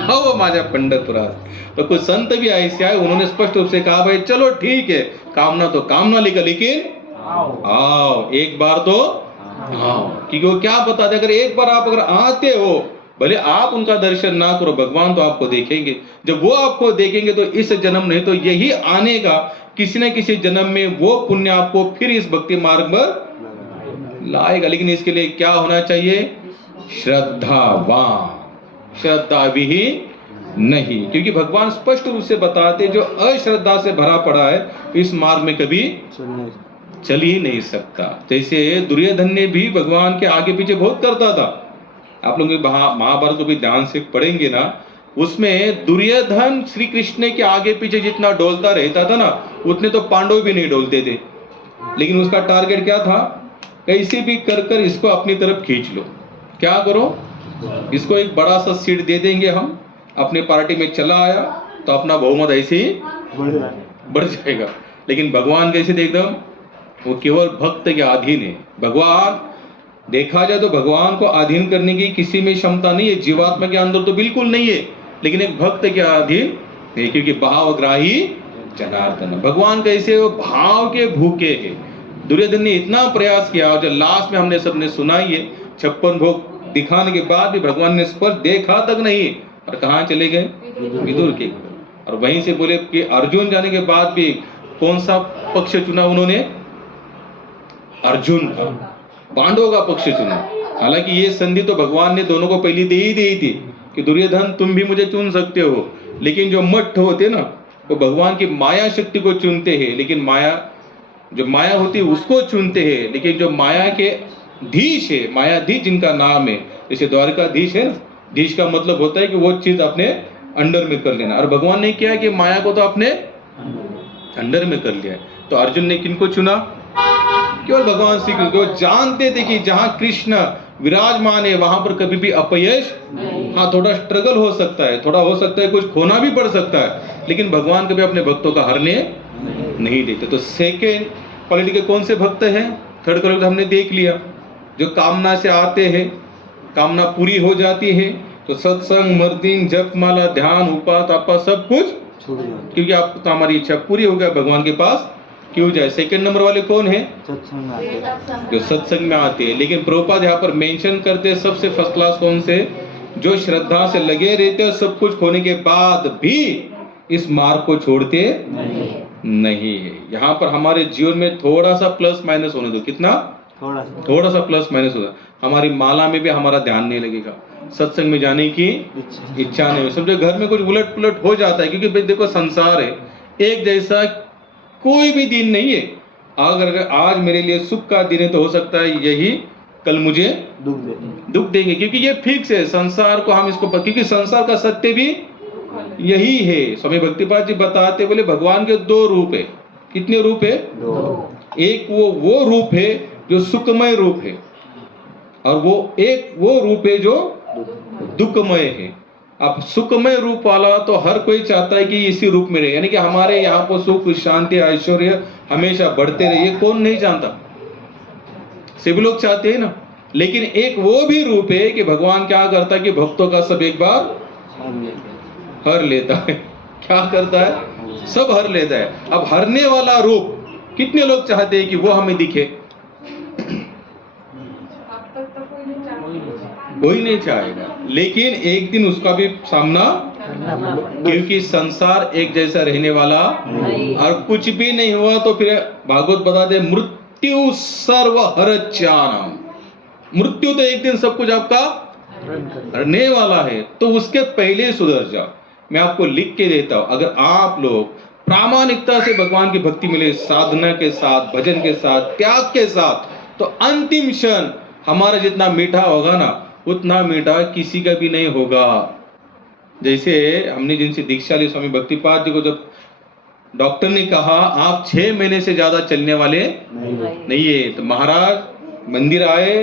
हव माझ्या पंढरपुरात। तो कुछ संत भी ऐसे आए, उन्होंने स्पष्ट रूप से कहा, भाई चलो ठीक है, कामना तो कामना लेकिन आओ, एक बार तो आओ। क्योंकि वो क्या बताते, अगर एक बार आप अगर आते हो, भले आप उनका दर्शन ना करो, भगवान तो आपको देखेंगे। जब वो आपको देखेंगे तो इस जन्म नहीं तो यही आने का किसी न किसी जन्म में वो पुण्य आपको फिर इस भक्ति मार्ग पर लाएगा। लेकिन इसके लिए क्या होना चाहिए? श्रद्धावान, श्रद्धा विहीन नहीं। क्योंकि भगवान स्पष्ट रूप से बताते, जो अश्रद्धा से भरा पड़ा है इस मार्ग में कभी चल ही नहीं सकता। जैसे दुर्योधन ने भी भगवान के आगे पीछे बहुत करता था। आप लोग महाभारत को भी ध्यान से पढ़ेंगे ना, उसमें दुर्योधन श्री कृष्ण के आगे पीछे जितना डोलता रहता था ना, उतने तो पांडव भी नहीं डोलते थे। लेकिन उसका टारगेट क्या था? कैसे भी कर कर इसको अपनी तरफ खींच लो। क्या करो? इसको एक बड़ा सा सीट दे देंगे हम, अपने पार्टी में चला आया तो अपना बहुमत ऐसे ही बढ़ जाएगा। लेकिन भगवान कैसे थे? एकदम वो केवल भक्त के अधीन है। भगवान देखा जाए तो भगवान को अधीन करने की किसी में क्षमता नहीं है, जीवात्मा के अंदर तो बिल्कुल नहीं है, लेकिन एक भक्त के अधीन है, क्योंकि भावग्राही जनार्दन। भगवान कैसे? वो भाव के भूखे हैं। दुर्योधन ने इतना प्रयास किया और जो लास्ट में हमने सबने सुनाई है, 56 भोग दिखाने के बाद भी भगवान ने स्पर्श देखा तक नहीं, और कहाँ चले गए? विदुर के। और वहीं से बोले कि अर्जुन जाने के बाद भी कौन सा पक्ष चुना उन्होंने? अर्जुन का, पांडवों का पक्ष चुना। हालांकि ये संधि तो भगवान ने दोनों को पहले दे ही दी थी कि दुर्योधन तुम भी मुझे चुन सकते हो, लेकिन जो मठ होते ना, वो भगवान की माया शक्ति को चुनते हैं, लेकिन माया जो माया होती है उसको चुनते हैं। लेकिन जो माया के धीश है, मायाधीश जिनका नाम है, जैसे द्वारकाधीश है ना, धीश का मतलब होता है कि वो चीज अपने अंडर में कर लेना। और भगवान ने क्या कि माया को तो अपने अंडर में कर लिया। तो अर्जुन ने किनको चुना? केवल भगवान श्री कृष्ण को। जानते थे कि जहां कृष्ण विराजमान है वहां पर कभी भी अपयश, हाँ थोड़ा स्ट्रगल हो सकता है, थोड़ा हो सकता है कुछ खोना भी पड़ सकता है, लेकिन भगवान कभी अपने भक्तों का हरने नहीं देते। तो सेकेंड क्वालिटी के कौन से भक्त हैं? 3rd क्वालिटी हमने देख लिया, जो कामना से आते हैं, कामना पूरी हो जाती है तो सत्संग, मर्दिंग, जप माला, ध्यान, उपास, आपा सब कुछ, क्योंकि आपको तो हमारी इच्छा पूरी हो गया, भगवान के पास क्यों जाए। सेकंड नंबर वाले कौन है? जो सत्संग में आते हैं। लेकिन प्रभुपाद यहाँ पर मेंशन करते हैं सबसे फर्स्ट क्लास कौन से? जो श्रद्धा से लगे रहते हैं, सब कुछ खोने के बाद भी इस मार्ग को छोड़ते नहीं है। यहाँ पर हमारे जीवन में थोड़ा सा प्लस माइनस होने दो। कितना? थोड़ा सा प्लस माइनस होगा। हमारी माला में भी हमारा ध्यान नहीं लगेगा, सत्संग में जाने की इच्छा नहीं हो, समझो घर में कुछ उलट पुलट हो जाता है। क्योंकि देखो संसार है, एक जैसा कोई भी दिन नहीं है। अगर आज मेरे लिए सुख का दिन है तो हो सकता है यही कल मुझे दुख देंगे, क्योंकि ये फिक्स है। संसार को हम इसको, क्योंकि संसार का सत्य भी यही है। स्वामी भक्तिपाद जी बताते, बोले भगवान के 2 रूप है। कितने रूप है? 2। एक वो रूप है जो सुखमय रूप है, और वो रूप है जो दुखमय है। अब सुखमय रूप वाला तो हर कोई चाहता है कि इसी रूप में रहे, यानी कि हमारे यहाँ पर सुख, शांति, ऐश्वर्य हमेशा बढ़ते रहे। ये कौन नहीं जानता? सभी लोग चाहते हैं ना। लेकिन एक वो भी रूप है कि भगवान क्या करता है कि भक्तों का सब एक बार हर लेता है। क्या करता है? सब हर लेता है। अब हरने वाला रूप कितने लोग चाहते हैं कि वो हमें दिखे? तक तो कोई नहीं चाहेगा, लेकिन एक दिन उसका भी सामना, क्योंकि संसार एक जैसा रहने वाला नहीं। और कुछ भी नहीं हुआ तो फिर भागवत बता दे, मृत्यु सर्व हरच्यानम, मृत्यु तो एक दिन सब कुछ आपका हरने वाला है, तो उसके पहले सुधर जाओ। मैं आपको लिख के देता हूं, अगर आप लोग प्रामाणिकता से भगवान की भक्ति मिले, साधना के साथ, भजन के साथ, त्याग के साथ, तो अंतिम क्षण हमारा जितना मीठा होगा ना, उतना मीठा किसी का भी नहीं होगा। जैसे हमने जिनसे दीक्षा ली, स्वामी भक्तिपाद जी को जब डॉक्टर ने कहा आप 6 महीने से ज्यादा चलने वाले नहीं है, तो महाराज मंदिर आए,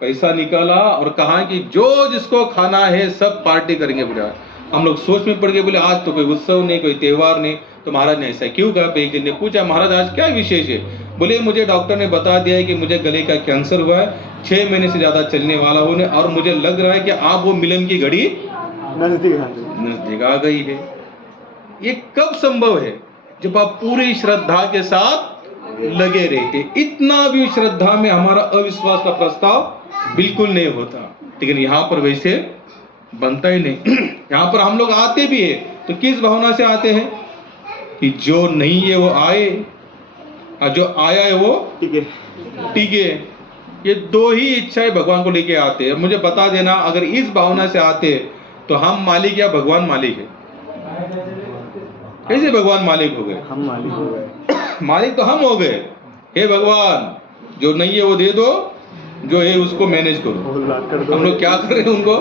पैसा निकाला और कहा कि जो जिसको खाना है सब पार्टी करेंगे। बोला, हम लोग सोच में पड़ गए, बोले आज तो कोई उत्सव नहीं, कोई त्योहार नहीं। तो महाराज ने ऐसा क्यों कहा? एक दिन ने पूछा, महाराज आज क्या विशेष है? बोले मुझे डॉक्टर ने बता दिया है कि मुझे गले का कैंसर हुआ है, 6 महीने से ज्यादा चलने वाला हूँ, और मुझे लग रहा है कि आप वो मिलन की घड़ी नजदीक आ गई है। ये कब संभव है? जब आप पूरी श्रद्धा के साथ लगे रहते। इतना भी श्रद्धा में हमारा अविश्वास का प्रस्ताव बिल्कुल नहीं होता, लेकिन यहाँ पर वैसे बनता ही नहीं। यहाँ पर हम लोग आते भी है तो किस भावना से आते हैं कि जो नहीं है वो आए और जो आया है वो टिके। ये दो ही इच्छाएं भगवान को लेके आते हैं। मुझे बता देना, अगर इस भावना से आते तो हम मालिक या भगवान मालिक है? कैसे भगवान मालिक हो गए? हम मालिक हो गए। मालिक तो हम हो गए। हे भगवान, जो नहीं है वो दे दो, जो है उसको मैनेज करो। हम लोग क्या कर रहे हैं? उनको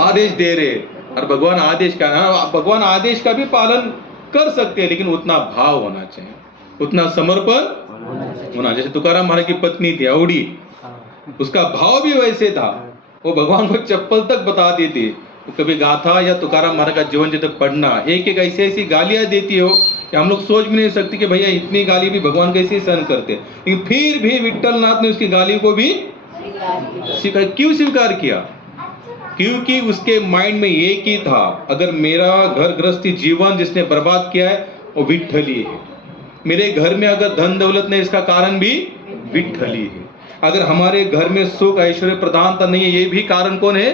आदेश दे रहे। और भगवान आदेश का, भगवान आदेश का भी पालन कर सकते हैं, लेकिन उतना भाव होना चाहिए, उतना समर्पण होना। जैसे तुकाराम महाराज की पत्नी थी अवड़ी, उसका भाव भी वैसे था। वो भगवान को चप्पल तक बताती थी। तो कभी गाथा या तुकाराम महाराज का जीवन चरित्र पढ़ना, एक एक ऐसी ऐसी गालियां देती हो कि हम लोग सोच भी नहीं सकते कि भैया इतनी गाली भी भगवान कैसे सहन करते। लेकिन फिर भी विट्ठलनाथ ने उसकी गाली को भी क्यों स्वीकार किया? क्योंकि उसके माइंड में एक ही था, अगर मेरा घर गृहस्थी जीवन जिसने बर्बाद किया है वो विट्ठल ही है। मेरे घर में अगर धन दौलत नहीं, इसका कारण भी विट्ठल ही है। अगर हमारे घर में सुख ऐश्वर्य प्रधानता नहीं है, ये भी कारण कौन है?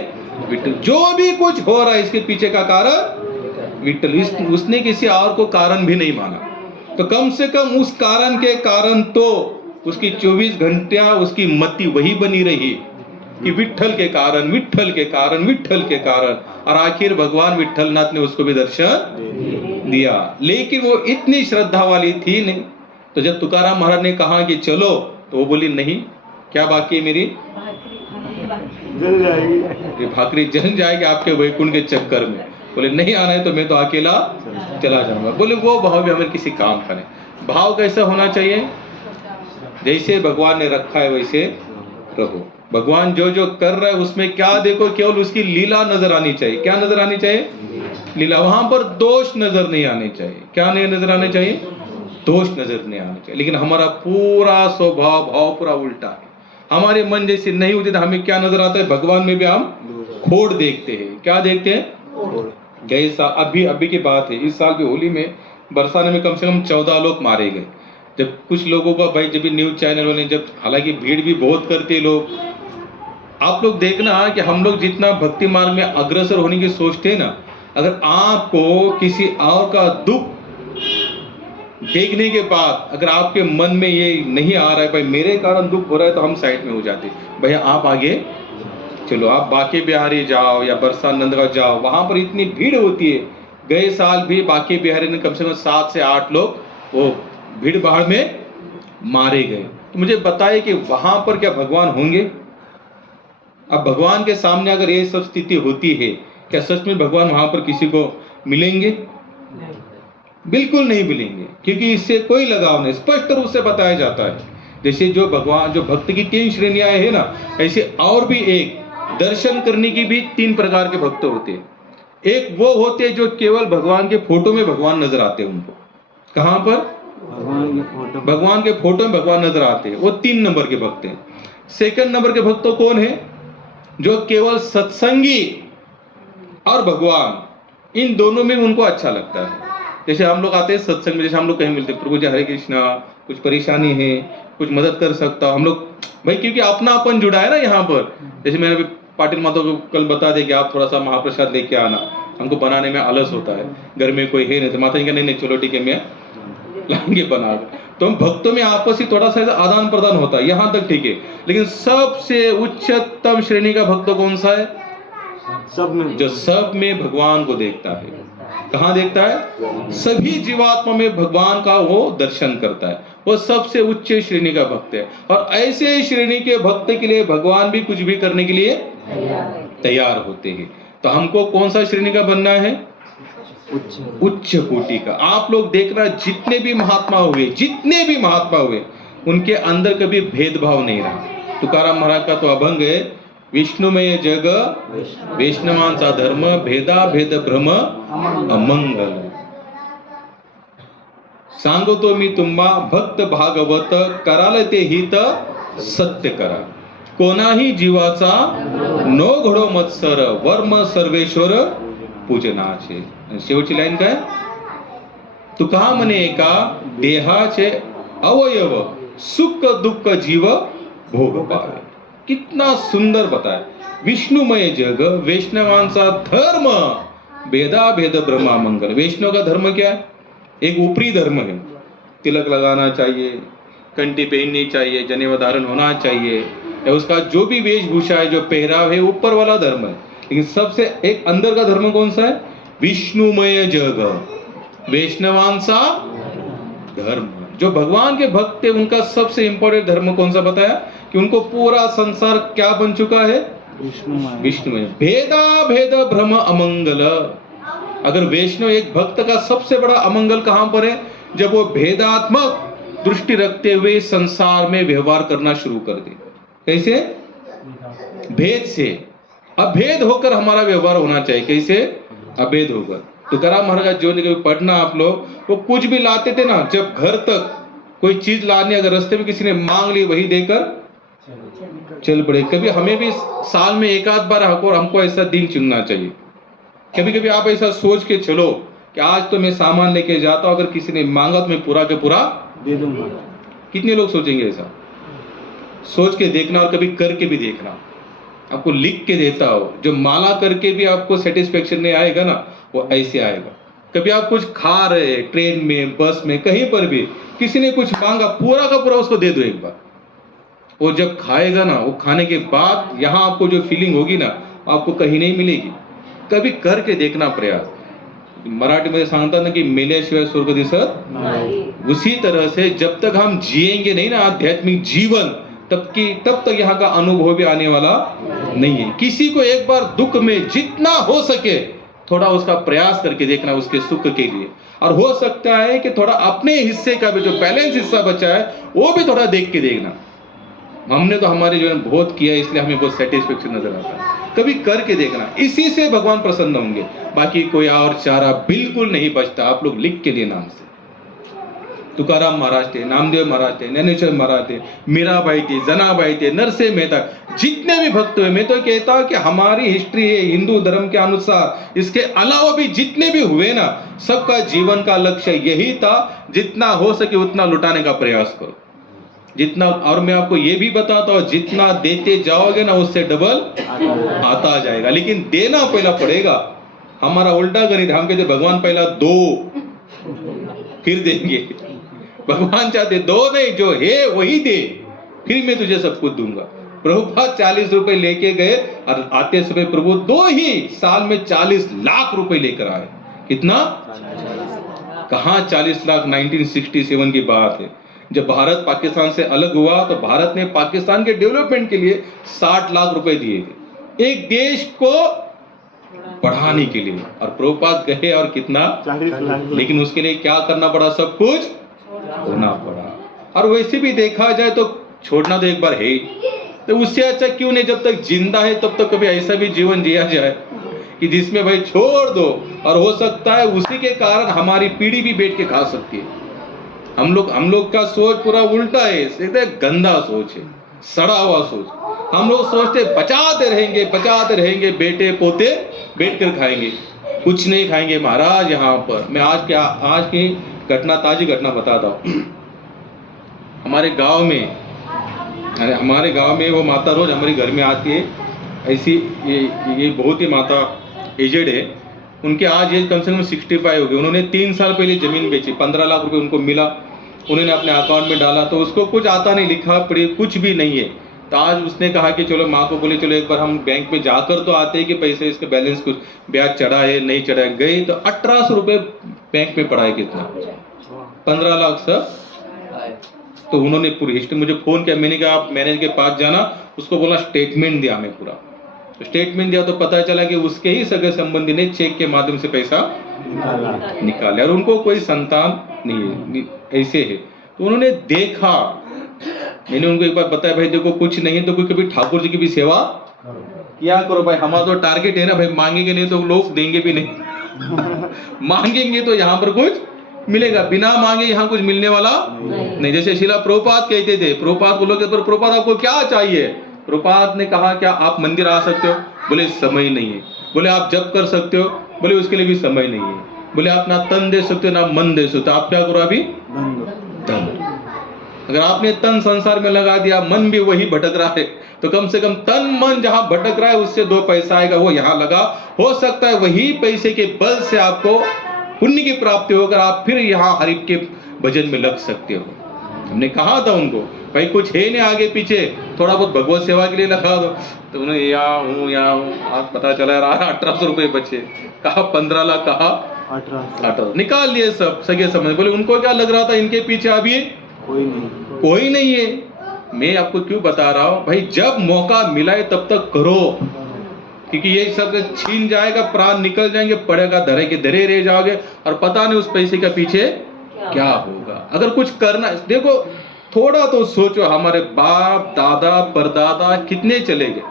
विट्ठल। जो भी कुछ हो रहा है इसके पीछे का कारण विट्ठल। उसने किसी और को कारण भी नहीं माना, तो कम से कम उस कारण के कारण तो उसकी 24 घंटे उसकी मति वही बनी रही कि विट्ठल के कारण, विट्ठल के कारण, विट्ठल के कारण। और आखिर भगवान विट्ठलनाथ ने उसको भी दर्शन दिया, लेकिन वो इतनी श्रद्धा वाली थी नहीं। तो जब तुकाराम महाराज ने कहा कि चलो, तो वो बोली नहीं, क्या बाकी है मेरी? जल जाएगी। ये भाकरी जल जाएगी आपके वैकुंठ के चक्कर में। बोले नहीं आना है तो मैं तो अकेला चला जाऊंगा। बोले वो भाव भी हमें किसी काम का नहीं। भाव कैसा होना चाहिए? जैसे भगवान ने रखा है वैसे रहो। भगवान जो जो कर रहा है उसमें क्या देखो, केवल उसकी लीला नजर आनी चाहिए। क्या नजर आनी चाहिए? लीला। वहां पर दोष नजर नहीं आने चाहिए। क्या नहीं नजर आने चाहिए? दोष नजर नहीं आने चाहिए। लेकिन हमारा पूरा स्वभाव भाव पूरा उल्टा है। हमारे मन जैसे नहीं होते तो हमें क्या नजर आता है? भगवान में भी हम खोट देखते हैं। क्या देखते हैं? जैसा अभी की बात है, इस साल भी होली में बरसाने में कम से कम 14 लोग मारे गए। जब कुछ लोगों का भाई, जब भी न्यूज चैनल वाले, जब हालांकि भीड़ भी बहुत करते लोग, आप लोग देखना कि हम लोग जितना भक्ति मार्ग में अग्रसर होने की सोचते हैं ना, अगर आपको किसी और का दुख देखने के बाद अगर आपके मन में ये नहीं आ रहा है भाई मेरे कारण दुख हो रहा है, तो हम साइड में हो जाते। भैया आप आगे चलो, आप बांके बिहारी जाओ या बरसा नंदगांव जाओ, वहां पर इतनी भीड़ होती है। गए साल भी बांके बिहारी ने कम से कम 7 से 8 लोग वो भीड़ भाड़ में मारे गए। तो मुझे बताइए कि वहां पर क्या भगवान होंगे? अब भगवान के सामने अगर ये सब स्थिति होती है, क्या सच में भगवान वहां पर किसी को मिलेंगे? बिल्कुल नहीं मिलेंगे, क्योंकि इससे कोई लगाव नहीं। स्पष्ट रूप से बताया जाता है, जैसे जो भगवान, जो भक्त की 3 श्रेणियां है ना, ऐसे और भी एक दर्शन करने की भी 3 प्रकार के भक्त होते हैं। एक वो होते हैं जो केवल भगवान के फोटो में भगवान नजर आते हैं उनको। कहां पर? भगवान के फोटो में भगवान नजर आते हैं, वो 3 नंबर के भक्त हैं। सेकंड नंबर के भक्त कौन है? जो केवल सत्संगी और भगवान, इन दोनों में उनको अच्छा लगता है। जैसे हम लोग आते हैं सत्संग में, जैसे हम लोग कहीं मिलते हैं, प्रभु जी हरे कृष्णा, कुछ परेशानी है, कुछ मदद कर सकता हूँ, हम लोग भाई क्योंकि अपनापन जुड़ा है ना यहाँ पर। जैसे मैंने अभी पाटिल माता को कल बता दे कि आप थोड़ा सा महाप्रसाद लेके आना, हमको बनाने में आलस होता है, घर में कोई है नहीं, तो माता जी का नहीं चलो ठीक है मैं लाएंगे बना। तो हम भक्तों में आपस ही थोड़ा सा आदान प्रदान होता है, यहाँ तक ठीक है। लेकिन सबसे उच्चतम श्रेणी का भक्त कौन सा है? सब में, जो सब में भगवान को देखता है। कहाँ देखता है? सभी जीवात्मा में भगवान का वो दर्शन करता है, वो सबसे उच्च श्रेणी का भक्त है। और ऐसे श्रेणी के भक्त के लिए भगवान भी कुछ भी करने के लिए तैयार होते हैं। तो हमको कौन सा श्रेणी का बनना है? उच्च कोटि का। आप लोग देखना, जितने भी महात्मा हुए उनके अंदर कभी भेदभाव नहीं रहा। तुकाराम महाराज का तो अभंग है, विष्णुमय जग वैष्णवांचा धर्म, भेदा भेद भ्रम अमंगल। सांगतो मी तुम्हा भक्त भागवत, कराल ते हित सत्य करा, कोणाही जीवाचा नो घडो मत्सर, वर्म सर्वेश्वर पूजनाचे। शेवटची लाईन काय? तुका म्हणे एका देहाचे अवयव, सुख दुःख जीव भोग पावे। कितना सुंदर बताया। विष्णुमय जग वैष्णवांचा धर्म, भेदा भेद ब्रह्मा मंगल। वैष्णव का धर्म क्या है? एक ऊपरी धर्म है, तिलक लगाना चाहिए, कंठी पहननी चाहिए, जनेऊ धारण होना चाहिए, या उसका जो भी वेशभूषा है, जो पहराव है, ऊपर वाला धर्म है। लेकिन सबसे एक अंदर का धर्म कौन सा है? विष्णुमय जग, वैष्णवांचा धर्म। जो भगवान के भक्त है उनका सबसे इंपॉर्टेंट धर्म कौन सा बताया? कि उनको पूरा संसार क्या बन चुका है? विष्णुमय। भेदा भेद भ्रम अमंगल। अगर वैष्णव एक भक्त का सबसे बड़ा अमंगल कहां पर है? जब वो भेदात्मक दृष्टि रखते हुए संसार में व्यवहार करना शुरू कर दे। कैसे? भेद से। अभेद होकर हमारा व्यवहार होना चाहिए। कैसे? अभेद होकर। तुकाराम महाराज जो कभी पढ़ना आप लोग, वो कुछ भी लाते थे ना, जब घर तक कोई चीज लाने अगर रास्ते में किसी ने मांग ली, वही देकर चल पड़े। कभी हमें भी साल में एक आध बार हमको ऐसा दिन चुनना चाहिए। कभी कभी आप ऐसा सोच के चलो कि आज तो मैं सामान लेके जाता हूं, अगर किसी ने मांगा तो मैं पूरा के पूरा दे दूंगा। कितने लोग सोचेंगे ऐसा? सोच के देखना और कभी करके भी देखना। आपको लिख के देता हो, जो माला करके भी आपको सेटिस्फेक्शन नहीं आएगा ना, वो ऐसे आएगा। कभी आप कुछ खा रहे, ट्रेन में, बस में, कहीं पर भी किसी ने कुछ मांगा, पूरा का पूरा उसको दे दो एक बार। वो जब खाएगा ना, वो खाने के बाद यहाँ आपको जो फीलिंग होगी ना, आपको कहीं नहीं मिलेगी। कभी करके देखना प्रयास। मराठी में सांगतात ना की मेल्याशिवाय स्वर्ग दिसत। उसी तरह से जब तक हम जिएंगे नहीं ना आध्यात्मिक जीवन, तब तक यहाँ का अनुभव भी आने वाला नहीं है। किसी को एक बार दुख में जितना हो सके थोड़ा उसका प्रयास करके देखना उसके सुख के लिए। और हो सकता है कि थोड़ा अपने हिस्से का भी जो बैलेंस हिस्सा बचा है वो भी थोड़ा देख के देखना। हमने तो हमारे जीवन में बहुत किया, इसलिए हमें बहुत सेटिस्फेक्शन नजर आता है। कभी करके देखना, इसी से भगवान प्रसन्न होंगे। बाकी कोई और चारा बिल्कुल नहीं बचता। आप लोग लिख के लिए नाम से। तुकाराम महाराज थे, नामदेव महाराज थे, ज्ञानेश्वर महाराज थे, मीराबाई थे, जनाबाई थे, नरसिंह मेहता, जितने भी भक्त हुए। मैं तो कहता हूं कि हमारी हिस्ट्री है हिंदू धर्म के अनुसार, इसके अलावा भी जितने भी हुए ना, सबका जीवन का लक्ष्य यही था, जितना हो सके उतना लुटाने का प्रयास करो। जितना, और मैं आपको ये भी बताता हूं, जितना देते जाओगे ना उससे डबल आता जाएगा। लेकिन देना पहला पड़ेगा। हमारा उल्टा गणित, हम कहते भगवान पहला दो फिर देंगे। भगवान चाहते दो नहीं, जो है वही दे, फिर मैं तुझे सब कुछ दूंगा। प्रभुपाद 40 रुपए लेके गए और आते समय प्रभु 2 ही साल में 40 लाख रुपए लेकर आए। कितना? कहां 40 लाख? 1967 की बात है, जब भारत पाकिस्तान से अलग हुआ तो भारत ने पाकिस्तान के डेवलपमेंट के लिए 60 लाख रुपए दिए थे, एक देश को बढ़ाने के लिए। और प्रभुपाद गए और कितना? 40 लाख। लेकिन उसके लिए क्या करना पड़ा? सब कुछ होना पड़ा। और वैसे भी देखा जाए तो छोड़ना तो एक बार है ही, तो उससे अच्छा क्यों नहीं, जब तक जिंदा है तब तक कभी ऐसा भी जीवन जिया जाए कि जिसमें भाई छोड़ दो, और हो सकता है उसी के कारण हमारी पीढ़ी भी बैठ के खा सकती है। हम लोग का सोच पूरा उल्टा है, एकदम गंदा सोच है, सड़ा हुआ सोच। हम लोग सोचते बचाते रहेंगे, बेटे पोते बैठ कर खाएंगे। कुछ नहीं खाएंगे महाराज यहाँ पर। मैं आज की घटना, ताजी घटना बताता हूँ। हमारे गांव में वो माता रोज हमारे घर में आती है। ऐसी ये बहुत ही माता एजेड है। उनके आज एज कम से कम 65 हो गई। उन्होंने 3 साल पहले ज़मीन बेची, 15 लाख रुपए उनको मिला। उन्होंने अपने अकाउंट में डाला, तो उसको कुछ आता नहीं, लिखा पढ़ी कुछ भी नहीं है। तो आज उसने कहा कि चलो, माँ को बोले चलो एक बार हम बैंक में जाकर तो आते हैं कि पैसे इसके बैलेंस कुछ ब्याज चढ़ा है नहीं चढ़ा है। गई तो 1800 रुपये बैंक में पड़ा है। कितना? 15 लाख सर। तो उन्होंने पूरी हिस्ट्री मुझे फ़ोन किया। मैंने कहा आप मैनेजर के पास जाना, उसको बोला स्टेटमेंट दिया। मैं पूरा स्टेटमेंट दिया तो पता चला कि उसके ही सगे संबंधी ने चेक के माध्यम से पैसा निकाला और उनको कोई संतान नहीं है, ऐसे है। तो उन्होंने देखा, मैंने उनको एक बार बताया भाई देखो कुछ नहीं तो कोई कभी ठाकुर जी की भी सेवा क्या करो भाई। हमारा तो टारगेट है ना भाई, मांगेंगे नहीं तो लोग देंगे भी नहीं। मांगेंगे तो यहाँ पर कुछ मिलेगा, बिना मांगे यहाँ कुछ मिलने वाला नहीं। जैसे शिला प्रभुपाद कहते थे, प्रभुपाद बोलोगे पर प्रभुपाद आपको क्या चाहिए? प्रभुपाद ने कहा क्या आप मंदिर आ सकते हो? बोले समय नहीं है। बोले आप जप कर सकते हो? बोले उसके लिए भी समय नहीं है। बोले आप ना तन दे सकते हो ना मन दे सकते हो, आप क्या करो अभी? तन। अगर आपने तन संसार में लगा दिया, मन भी वही भटक रहा है, तो कम से कम तन मन जहां भटक रहा है उससे 2 पैसा आएगा, वो यहाँ लगा। हो सकता है वही पैसे के बल से आपको पुण्य की प्राप्ति होकर आप फिर यहाँ हरिप के भजन में लग सकते हो। हमने कहा था उनको भाई कुछ है नहीं आगे पीछे, थोड़ा बहुत भगवत सेवा के लिए लगा दो। तो उन्होंने यहाँ हूँ आज पता चला यार 1800 रुपये बचे। कहा 15 लाख, कहा 18 निकाल लिए सब सगे समझ। बोले उनको क्या लग रहा था इनके पीछे अभी कोई नहीं है। मैं आपको क्यों बता रहा हूँ भाई, जब मौका मिला है तब तक करो, क्योंकि ये सब छीन जाएगा, प्राण निकल जाएंगे, पड़ेगा धरे के धरे रह जाओगे और पता नहीं उस पैसे का पीछे क्या होगा। अगर कुछ करना, देखो थोड़ा तो सोचो, हमारे बाप दादा परदादा कितने चले गए,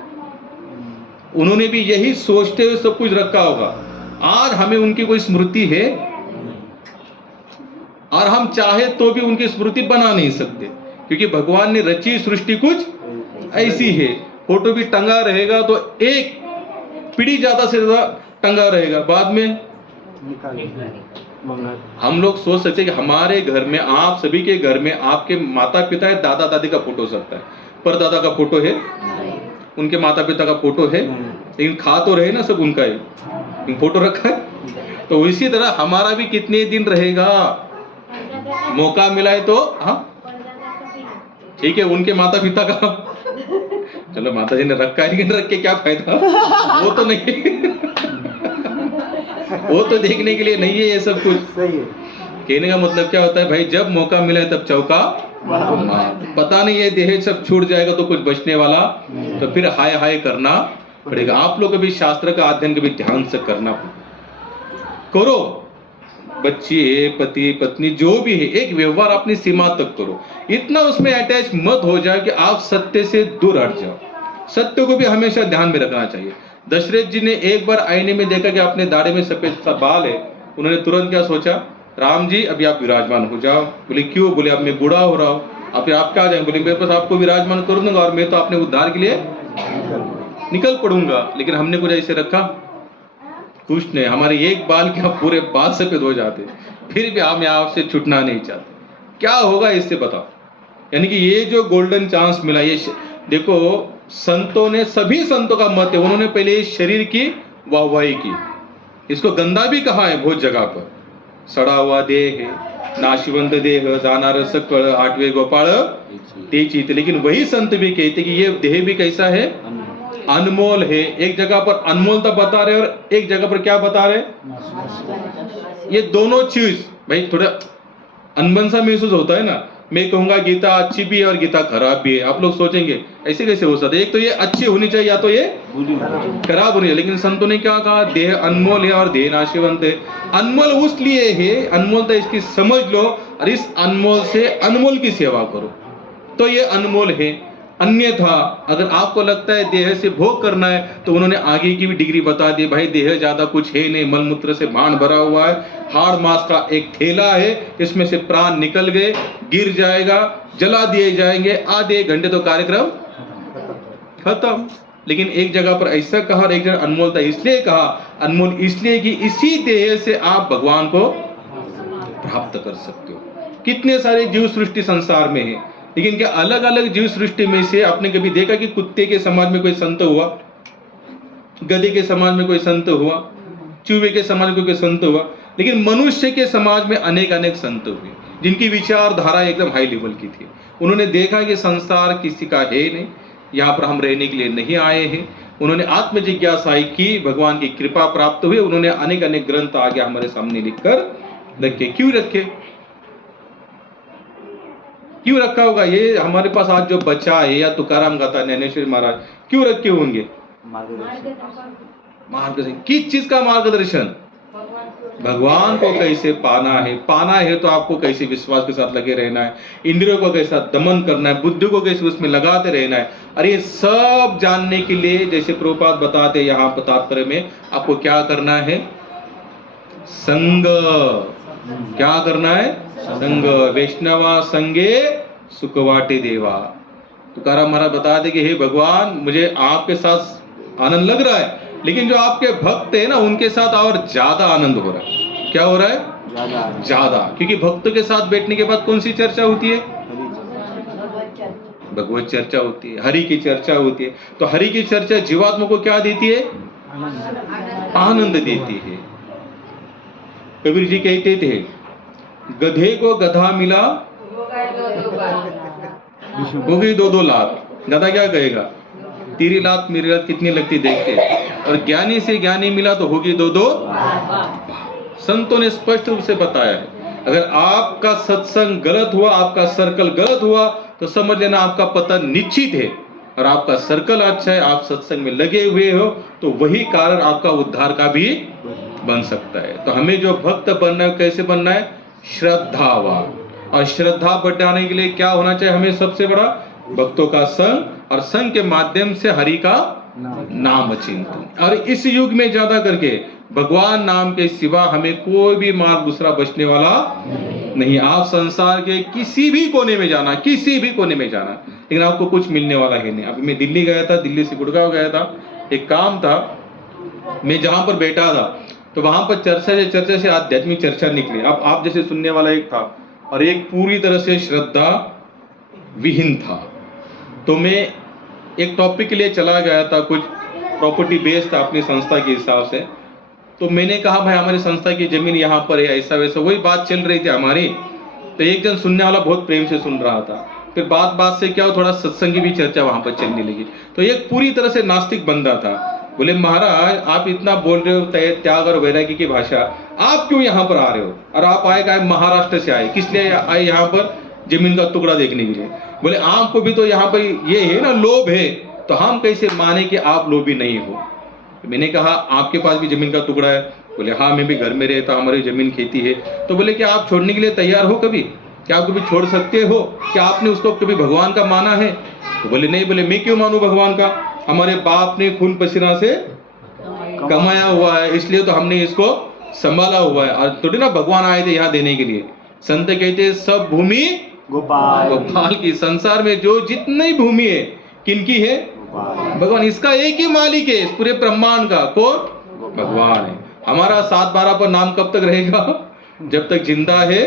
उन्होंने भी यही सोचते हुए सब कुछ रखा होगा। आज हमें उनकी कोई स्मृति है और हम चाहे तो भी उनकी स्मृति बना नहीं सकते, क्योंकि भगवान ने रची सृष्टि कुछ ऐसी है। फोटो भी टंगा रहेगा तो एक पीढ़ी ज्यादा से ज्यादा टंगा रहेगा, बाद में हम लोग सोच सकते हैं कि हमारे घर में, आप सभी के घर में आपके माता पिता है, दादा दादी का फोटो हो सकता है, परदादा का फोटो है, उनके माता पिता का फोटो है, लेकिन खा तो रहे ना सब उनका ही, फोटो रखा है। तो इसी तरह हमारा भी कितने दिन रहेगा, मौका मिला है तो हाँ ठीक है, उनके माता पिता का चलो माता जी ने रखा है, लेकिन रख के क्या फायदा, वो तो नहीं वो तो देखने के लिए नहीं है ये सब कुछ। सही है। कहने का मतलब क्या होता है भाई, जब मौका मिला है तब चौका पता नहीं है देह सब छूट जाएगा तो कुछ बचने वाला, तो फिर हाय हाय करना पड़ेगा। आप लोग कभी शास्त्र का अध्ययन कभी ध्यान से करना करो, बच्ची है, पति पत्नी जो भी है, एक व्यवहार अपनी सीमा तक करो, इतना उसमें अटैच मत हो जाए कि आप सत्य से दूर हट जाओ। सत्य को भी हमेशा ध्यान में रखना चाहिए। दशरथ जी ने एक बार आईने में देखा कि अपने दाढ़ी में सफेद सा बाल है, उन्होंने तुरंत क्या सोचा, राम जी अभी आप विराजमान हो जाओ। बोले क्यों? बोले अब मैं बूढ़ा हो रहा हूँ, अब फिर आप क्या आ जाएंगे? बोले मेरे पास आपको विराजमान कर दूंगा और मैं तो अपने उद्धार के लिए निकल पड़ूंगा। लेकिन हमने कुछ ऐसे रखा, कुछ नहीं, हमारे एक बाल के पूरे बाल सफेद हो जाते, फिर भी हम आपसे छूटना नहीं चाहते। क्या होगा इससे बताओ? यानी कि ये जो गोल्डन चांस मिला, ये देखो संतों ने, सभी संतों का मत है, उन्होंने पहले इस शरीर की वाहवाही की, इसको गंदा भी कहा है बहुत जगह पर, सड़ा हुआ देह है, नाशिवंत देह, जानार सकळ, आठवे गोपाळ तेचित। लेकिन वही संत भी कहते कि ये देह भी कैसा है, अनमोल है। एक जगह पर अनमोलता बता रहे और एक जगह पर क्या बता रहे, ये दोनों चीज भाई थोड़ा अनबन सा महसूस होता है ना। मैं कहूंगा गीता अच्छी भी है और गीता खराब भी है, आप लोग सोचेंगे ऐसे कैसे हो सकता है, एक तो ये अच्छी होनी चाहिए या तो ये खराब होनी है। लेकिन संतों ने क्या कहा, देह अनमोल है और देह नाशिवंत है। अनमोल उस लिए है, अनमोलता इसकी समझ लो और इस अनमोल से अनमोल की सेवा करो, तो ये अनमोल है। अन्यथा अगर आपको लगता है देह से भोग करना है, तो उन्होंने आगे की भी डिग्री बता दी, भाई देह ज्यादा कुछ है नहीं, मलमूत्र से भांड भरा हुआ है, हाड़ मांस का एक थैला है, इसमें से प्राण निकल गए, गिर जाएगा, जला दिए जाएंगे, आधे 1 घंटे तो कार्यक्रम खत्म। लेकिन एक जगह पर ऐसा कहा और एक जगह अनमोल था। इसलिए कहा अनमोल इसलिए कि इसी देह से आप भगवान को प्राप्त कर सकते हो। कितने सारे जीव सृष्टि संसार में है, लेकिन क्या अलग अलग जीव सृष्टि में से आपने कभी देखा कि कुत्ते के समाज में कोई संत हुआ, गधे के समाज में कोई संत हुआ, चूहे के समाज में कोई संत हुआ? लेकिन मनुष्य के समाज में अनेक अनेक संत हुए जिनकी विचारधारा एकदम हाई लेवल की थी। उन्होंने देखा कि संसार किसी का है नहीं, यहाँ पर हम रहने के लिए नहीं आए हैं। उन्होंने आत्म जिज्ञासा की, भगवान की कृपा प्राप्त हुई। उन्होंने अनेक अनेक ग्रंथ आगे हमारे सामने लिखकर रखे। क्यों रखे? क्यों रखा होगा? ये हमारे पास आज जो बचा है, या तुकाराम गाथा, ज्ञानेश्वर महाराज क्यों रखे होंगे? मार्गदर्शन। किस चीज का मार्गदर्शन? भगवान को कैसे पाना है। पाना है तो आपको कैसे विश्वास के साथ लगे रहना है, इंद्रियों को कैसा दमन करना है, बुद्धि को कैसे उसमें लगाते रहना है। और ये सब जानने के लिए जैसे प्रभुपाद बताते यहाँ पर तात्पर्य में, आपको क्या करना है? संग। क्या करना है? संग। वैष्णवा संगे सुखवाटे देवा। तुकाराम महाराज बता दे कि हे भगवान, मुझे आपके साथ आनंद लग रहा है, लेकिन जो आपके भक्त है ना, उनके साथ और ज्यादा आनंद हो रहा है। क्या हो रहा है? ज्यादा। क्योंकि भक्तों के साथ बैठने के बाद कौन सी चर्चा होती है? भगवत चर्चा होती है, हरि की चर्चा होती है। तो हरि की चर्चा जीवात्मा को क्या देती है? आनंद देती है। कबीर जी कहते थे, गधे को गधा मिला हो गई 2-2 लात। गधा क्या कहेगा? तेरी लात मेरी लात कितनी लगती देखते। और ज्ञानी से ज्ञानी मिला तो होगी 2-2। संतों ने स्पष्ट रूप से बताया है, अगर आपका सत्संग गलत हुआ, आपका सर्कल गलत हुआ, तो समझ लेना आपका पतन निश्चित है। और आपका सर्कल अच्छा है, आप सत्संग में लगे हुए हो, तो वही कारण आपका उद्धार का भी बन सकता है। तो हमें जो भक्त बनना है, कैसे बनना है? श्रद्धावान। और श्रद्धा बढ़ाने के लिए क्या होना चाहिए हमें? सबसे बड़ा भक्तों का संग, और संग के माध्यम से हरि का नाम चिंतन। और इस युग में ज्यादा करके भगवान नाम के सिवा हमें कोई भी मार्ग दूसरा बचने वाला नहीं। आप संसार के किसी भी कोने में जाना, किसी भी कोने में जाना, लेकिन आपको कुछ मिलने वाला है नहीं। अभी मैं दिल्ली गया था, दिल्ली से गुड़गांव गया था, एक काम था। मैं जहां पर बैठा था तो वहां पर चर्चा से आध्यात्मिक चर्चा निकली। अब आप जैसे सुनने वाला एक था, और एक पूरी तरह से श्रद्धा विहीन था। तो मैं एक टॉपिक के लिए चला गया था, कुछ प्रॉपर्टी बेस्ड था अपनी संस्था के हिसाब से। तो मैंने कहा भाई हमारी संस्था की जमीन यहाँ पर है, ऐसा वैसा, वही बात चल रही थी हमारी। तो एक जन सुनने वाला बहुत प्रेम से सुन रहा था। फिर बात से क्या हो, थोड़ा सत्संग की भी चर्चा वहां पर चलने लगी। तो एक पूरी तरह से नास्तिक बंदा था। बोले महाराज आप इतना बोल रहे हो त्याग और वैराग्य की भाषा, आप क्यों यहाँ पर आ रहे हो? और आप आए महाराष्ट्र से आए, किस लिए आए यहाँ पर? जमीन का टुकड़ा देखने के लिए। बोले आपको भी तो यहाँ पर ये है ना, लोभ है, तो हम कैसे माने कि आप लोभी नहीं हो? मैंने कहा आपके पास भी जमीन का टुकड़ा है? बोले हाँ, मैं भी घर में रहता, हमारी जमीन खेती है। तो बोले कि आप छोड़ने के लिए तैयार हो कभी? क्या आप कभी छोड़ सकते हो? क्या आपने उसको कभी भगवान का माना है? तो बोले नहीं। बोले मैं क्यों मानूं भगवान का? हमारे बाप ने खून पसीना से कमाया हुआ है, इसलिए तो हमने इसको संभाला हुआ है। और थोड़ी ना भगवान आए थे यहाँ देने के लिए। संत कहते हैं सब भूमि गोपाल की। संसार में जो जितनी भूमि है किनकी है? भगवान। इसका एक ही मालिक है, इस पूरे ब्रह्मांड का। कौन? भगवान है। हमारा 7-12 पर नाम कब तक रहेगा? जब तक जिंदा है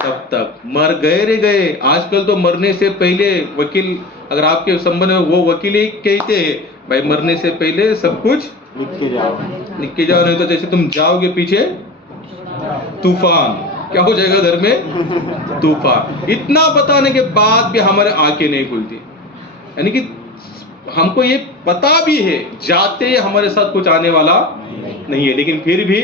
तब तक। मर गए रे गए। आजकल तो मरने से पहले वकील, अगर आपके संबंध में, वो वकील ही कहते हैं भाई मरने से पहले सब कुछ लिख के जाओ, नहीं तो जैसे तुम जाओगे पीछे तूफान, क्या हो जाएगा घर में? तूफान। इतना बताने के बाद भी हमारे आंखें नहीं खुलती। यानी कि हमको ये पता भी है जाते हमारे साथ कुछ आने वाला नहीं है, लेकिन फिर भी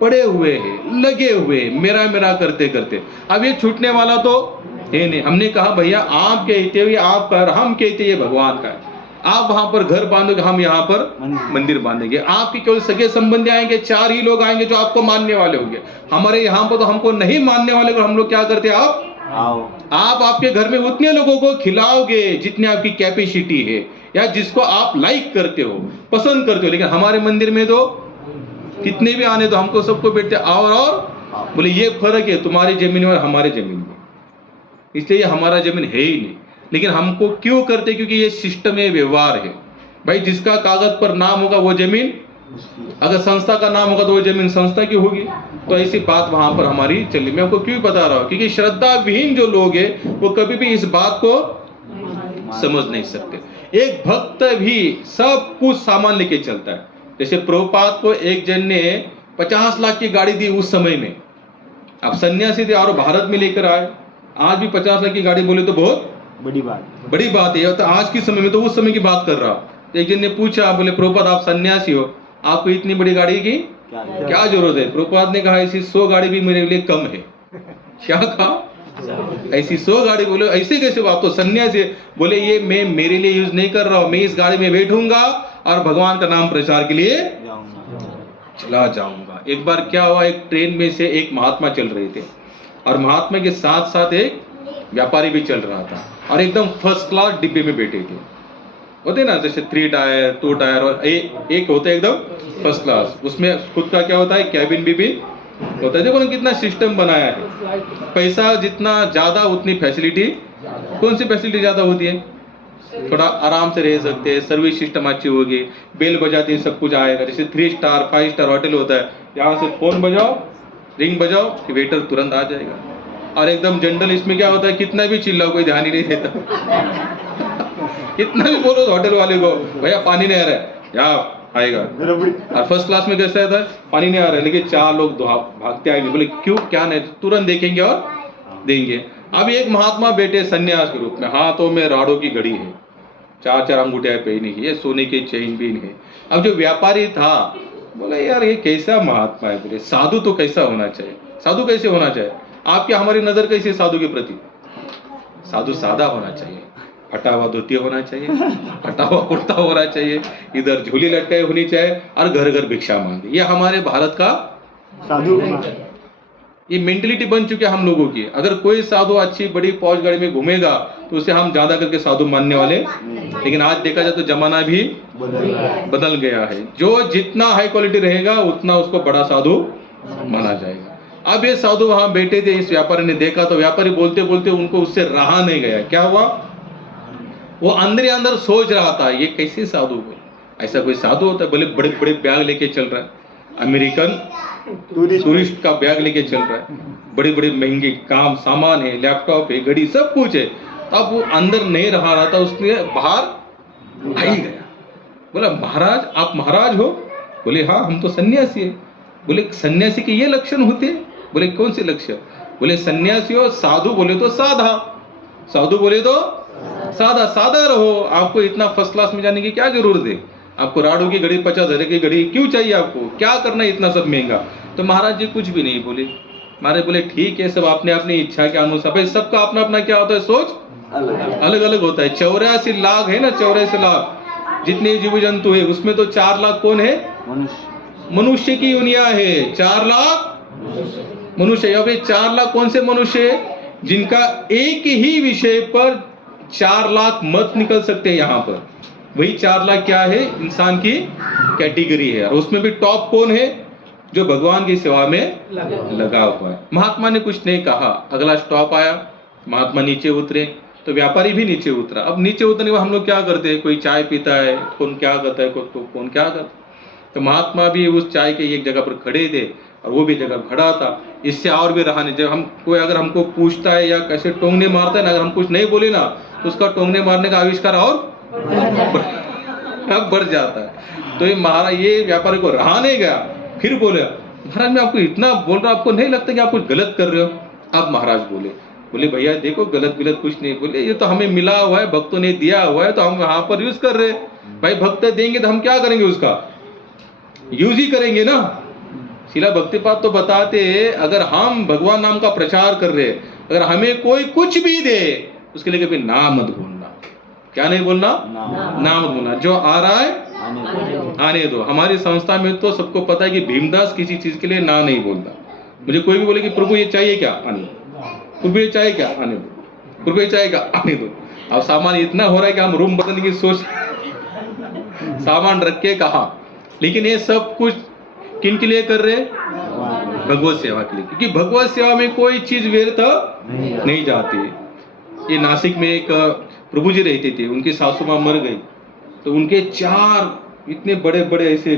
पड़े हुए हैं, लगे हुए, मेरा करते करते। अब ये छूटने वाला तो है नहीं। हमने कहा भैया आप कहते हो ये आपका, हम कहते ये भगवान का है। आप वहां पर घर बांधोगे, हम यहाँ पर मंदिर बांधेंगे। आपके केवल सगे संबंधी आएंगे, 4 ही लोग आएंगे जो आपको मानने वाले होंगे। हमारे यहाँ पर तो हमको नहीं मानने वाले को हम लोग क्या करते? आप आपके घर में उतने लोगों को खिलाओगे जितने आपकी कैपेसिटी है, या जिसको आप लाइक करते हो, पसंद करते हो। लेकिन हमारे मंदिर में तो कितने भी आने तो हमको सबको बैठते और बोले ये फर्क है तुम्हारी जमीन और हमारे जमीन में, इसलिए ये हमारा जमीन है ही नहीं। लेकिन हमको क्यों करते? क्योंकि ये सिस्टम है, व्यवहार है। भाई जिसका कागज पर नाम होगा वो जमीन, अगर संस्था का नाम होगा तो वो जमीन संस्था की होगी। तो ऐसी बात वहां पर हमारी चली। मैं आपको क्यों बता रहा हूं? क्योंकि श्रद्धा विहीन जो लोग हैं वो कभी भी इस बात को समझ नहीं सकते। एक भक्त भी सब कुछ सामान लेके चलता है। जैसे प्रभुपाद को एक जन ने 50 लाख की गाड़ी दी उस समय में। अब सन्यासी थे और भारत में लेकर आए। आज भी 50 लाख की गाड़ी बोले तो बहुत बड़ी बात है। तो आज के समय में, तो उस समय की बात कर रहा हूं। एक जन ने पूछा, बोले प्रभुपाद आप सन्यासी हो, आपको इतनी बड़ी गाड़ी की क्या जरूरत है? प्रभुपाद ने कहा ऐसी 100 गाड़ी भी मेरे लिए कम है। क्या कहा? ऐसी 100 गाड़ी? बोले ऐसे कैसे? आप तो सन्यासी है। बोले ये मैं मेरे लिए यूज नहीं कर रहा हूं, मैं इस गाड़ी में बैठूंगा और भगवान का नाम प्रचार के लिए चला जाऊंगा। एक बार क्या हुआ, एक ट्रेन में से एक महात्मा चल रहे थे और महात्मा के साथ साथ एक व्यापारी भी चल रहा था और एकदम फर्स्ट क्लास डिब्बे में बैठे थे। होते ना जैसे 3 टायर 2 टायर और एक होता है एकदम फर्स्ट क्लास। उसमें खुद का क्या होता है, कैबिन भी होता है। देखो ना कितना सिस्टम बनाया है। पैसा जितना ज्यादा उतनी फैसिलिटी। कौन सी फैसिलिटी ज्यादा होती है? थोड़ा आराम से रह सकते हैं, सर्विस सिस्टम अच्छी होगी, बेल बजाती है सब कुछ आएगा। जैसे 3 स्टार 5 स्टार होटल होता है, यहाँ से फोन बजाओ, रिंग बजाओ, वेटर तुरंत आ जाएगा। और एकदम जनरल इसमें क्या होता है, कितना भी चिल्लाओ कोई ध्यान ही नहीं देता। कितना भी बोलो होटल वाले को, भैया पानी नहीं आ रहा है, या आएगा। और फर्स्ट क्लास में कैसा रहता है, पानी नहीं आ रहा है, लेकिन 4 लोग भागते आएंगे। बोले क्यों, क्या नहीं? तुरंत देखेंगे और देंगे। अब एक महात्मा बैठे सन्यास के रूप में, हाथों में राड़ों की घड़ी है, 4 अंगूठियां पहनी है, सोने की चेन भी है। अब जो व्यापारी था बोले यार ये कैसा महात्मा है? बोले साधु तो कैसा होना चाहिए? साधु कैसे होना चाहिए? आपकी हमारी नजर कैसी है साधु के प्रति? साधु सादा होना चाहिए, फटा हुआ धोती होना चाहिए, फटा हुआ कुर्ता होना चाहिए, इधर झोली लटकाई होनी चाहिए और घर घर भिक्षा मांगे। ये हमारे भारत का साधु ये मेंटेलिटी बन चुकी है हम लोगों की। अगर कोई साधु अच्छी बड़ी पौष गाड़ी में घूमेगा तो उसे हम ज्यादा करके साधु मानने वाले। लेकिन आज देखा जाए तो जमाना भी बदल गया है। जो जितना हाई क्वालिटी रहेगा उतना उसको बड़ा साधु माना जाएगा। अब ये साधु वहां बैठे थे, इस व्यापारी ने देखा तो व्यापारी बोलते बोलते उनको उससे रहा नहीं गया। क्या हुआ, वो अंदर ही अंदर सोच रहा था ये कैसे साधु? बोले ऐसा कोई साधु होता है? बोले बड़े बड़े बैग लेके चल रहा है, अमेरिकन टूरिस्ट का बैग लेके चल रहा है, बड़े बड़े महंगे काम सामान है, लैपटॉप है, घड़ी, सब कुछ है। तब वो अंदर नहीं रहा था, उसने बाहर आ ही गया। बोला महाराज आप महाराज हो? बोले हाँ हम तो सन्यासी है। बोले सन्यासी के ये लक्षण होते? बोले कौन से लक्षण? बोले सन्यासी हो, साधु बोले तो साधा, साधु बोले तो सादा, सादा रहो। आपको इतना फर्स्ट क्लास में जाने की क्या जरूरत है? आपको राड़ू की घड़ी 50,000 की घड़ी क्यों चाहिए? आपको क्या करना है इतना सब महंगा? तो महाराज जी कुछ भी नहीं बोले। महाराज बोले ठीक है, सब आपने अपनी इच्छा के अनुसार। भाई सबका अपना अपना क्या होता है, सोच अलग अलग होता है। 84 लाख है ना, 84 लाख जितने जीव जंतु है उसमें तो 4 लाख कौन है? मनुष्य की दुनिया है। 4 लाख मनुष्य। अब 4 लाख कौन से मनुष्य है? जिनका एक ही विषय पर 4 लाख मत निकल सकते हैं यहाँ पर। वही 4 लाख क्या है, इंसान की कैटेगरी है। और उसमें भी टॉप कौन है? जो भगवान की सेवा में लगा हुआ है। महात्मा ने कुछ नहीं कहा, अगला स्टॉप आया, महात्मा नीचे उतरे तो व्यापारी भी नीचे उतरा। अब नीचे उतरने के बाद हम लोग क्या करते हैं, कोई चाय पीता है, कौन क्या करता है, कौन क्या करता है। तो महात्मा भी उस चाय के एक जगह पर खड़े थे और वो भी जगह खड़ा था। इससे और भी रहा नहीं। जब हम कोई अगर हमको पूछता है या कैसे टोंगने मारता है ना, अगर हम कुछ नहीं बोले ना तो उसका टोंगने मारने का आविष्कार और बढ़ जाता है। तो ये महाराज ये व्यापारी को रहा नहीं गया, फिर बोले महाराज मैं आपको इतना बोल रहा हूं, आपको नहीं लगता कि आप कुछ गलत कर रहे हो? अब महाराज बोले भैया देखो गलत कुछ नहीं। बोले ये तो हमें मिला हुआ है, भक्तों ने दिया हुआ है तो हम यहाँ पर यूज कर रहे हैं। भाई भक्त देंगे तो हम क्या करेंगे, उसका यूज ही करेंगे ना। शिला भक्तिपाद तो बताते अगर हम भगवान नाम का प्रचार कर रहे, अगर हमें कोई कुछ भी दे उसके लिए कभी ना मत बोलना। क्या नहीं बोलना? ना मत बोलना। जो आ रहा है आने दो। हमारी संस्था में तो सबको पता है कि भीमदास किसी चीज के लिए ना नहीं बोलता। मुझे कोई भी बोले कि प्रभु ये चाहिए क्या, आने दो। प्रभु ये चाहिए क्या, आने दो। प्रभु ये चाहिए क्या, आने दो। अब सामान इतना हो रहा है कि हम रूम बदलने की सोच, सामान रख के कहा। लेकिन ये सब कुछ किन के लिए कर रहे? भगवत सेवा के लिए। क्योंकि भगवत सेवा में कोई चीज व्यर्थ नहीं जाती। ये नासिक में एक प्रभु जी रहते थे, उनकी सासू माँ मर गई, तो उनके 4 इतने बड़े बड़े ऐसे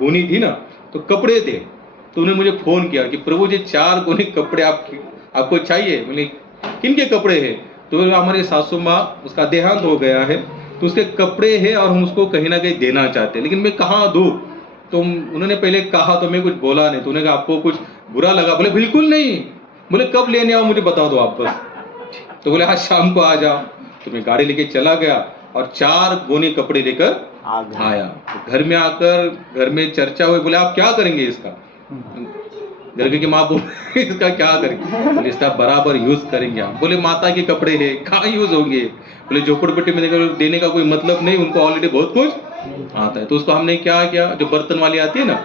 गोनी थी ना, तो कपड़े थे। तो उन्होंने मुझे फोन किया कि प्रभु जी 4 गोनी कपड़े आपको चाहिए। बोले किन के कपड़े हैं? तो हमारी सासू माँ, उसका देहांत हो गया है, तो उसके कपड़े हैं और हम उसको कहीं ना कहीं देना चाहते हैं, लेकिन मैं कहाँ दूँ? तो उन्होंने पहले कहा तो मैं कुछ बोला नहीं, तो उन्होंने कहा आपको कुछ बुरा लगा? बोले बिल्कुल नहीं। बोले कब लेने आओ मुझे बता दो आप बस। तो बोले आज शाम को आ जाओ। तो मैं गाड़ी लेके चला गया और 4 गोनी कपड़े लेकर आया। तो घर में आकर घर में चर्चा हुई, बोले आप क्या करेंगे इसका? घर की माँ बोले इसका क्या करेंगे? बोले इसका बराबर यूज करेंगे आप। बोले माता के कपड़े हैं, कहाँ यूज होंगे? बोले झोपड़पट्टी में देने का कोई मतलब नहीं, उनको ऑलरेडी बहुत कुछ आता है। तो उसको हमने क्या किया, जो बर्तन वाली आती है ना,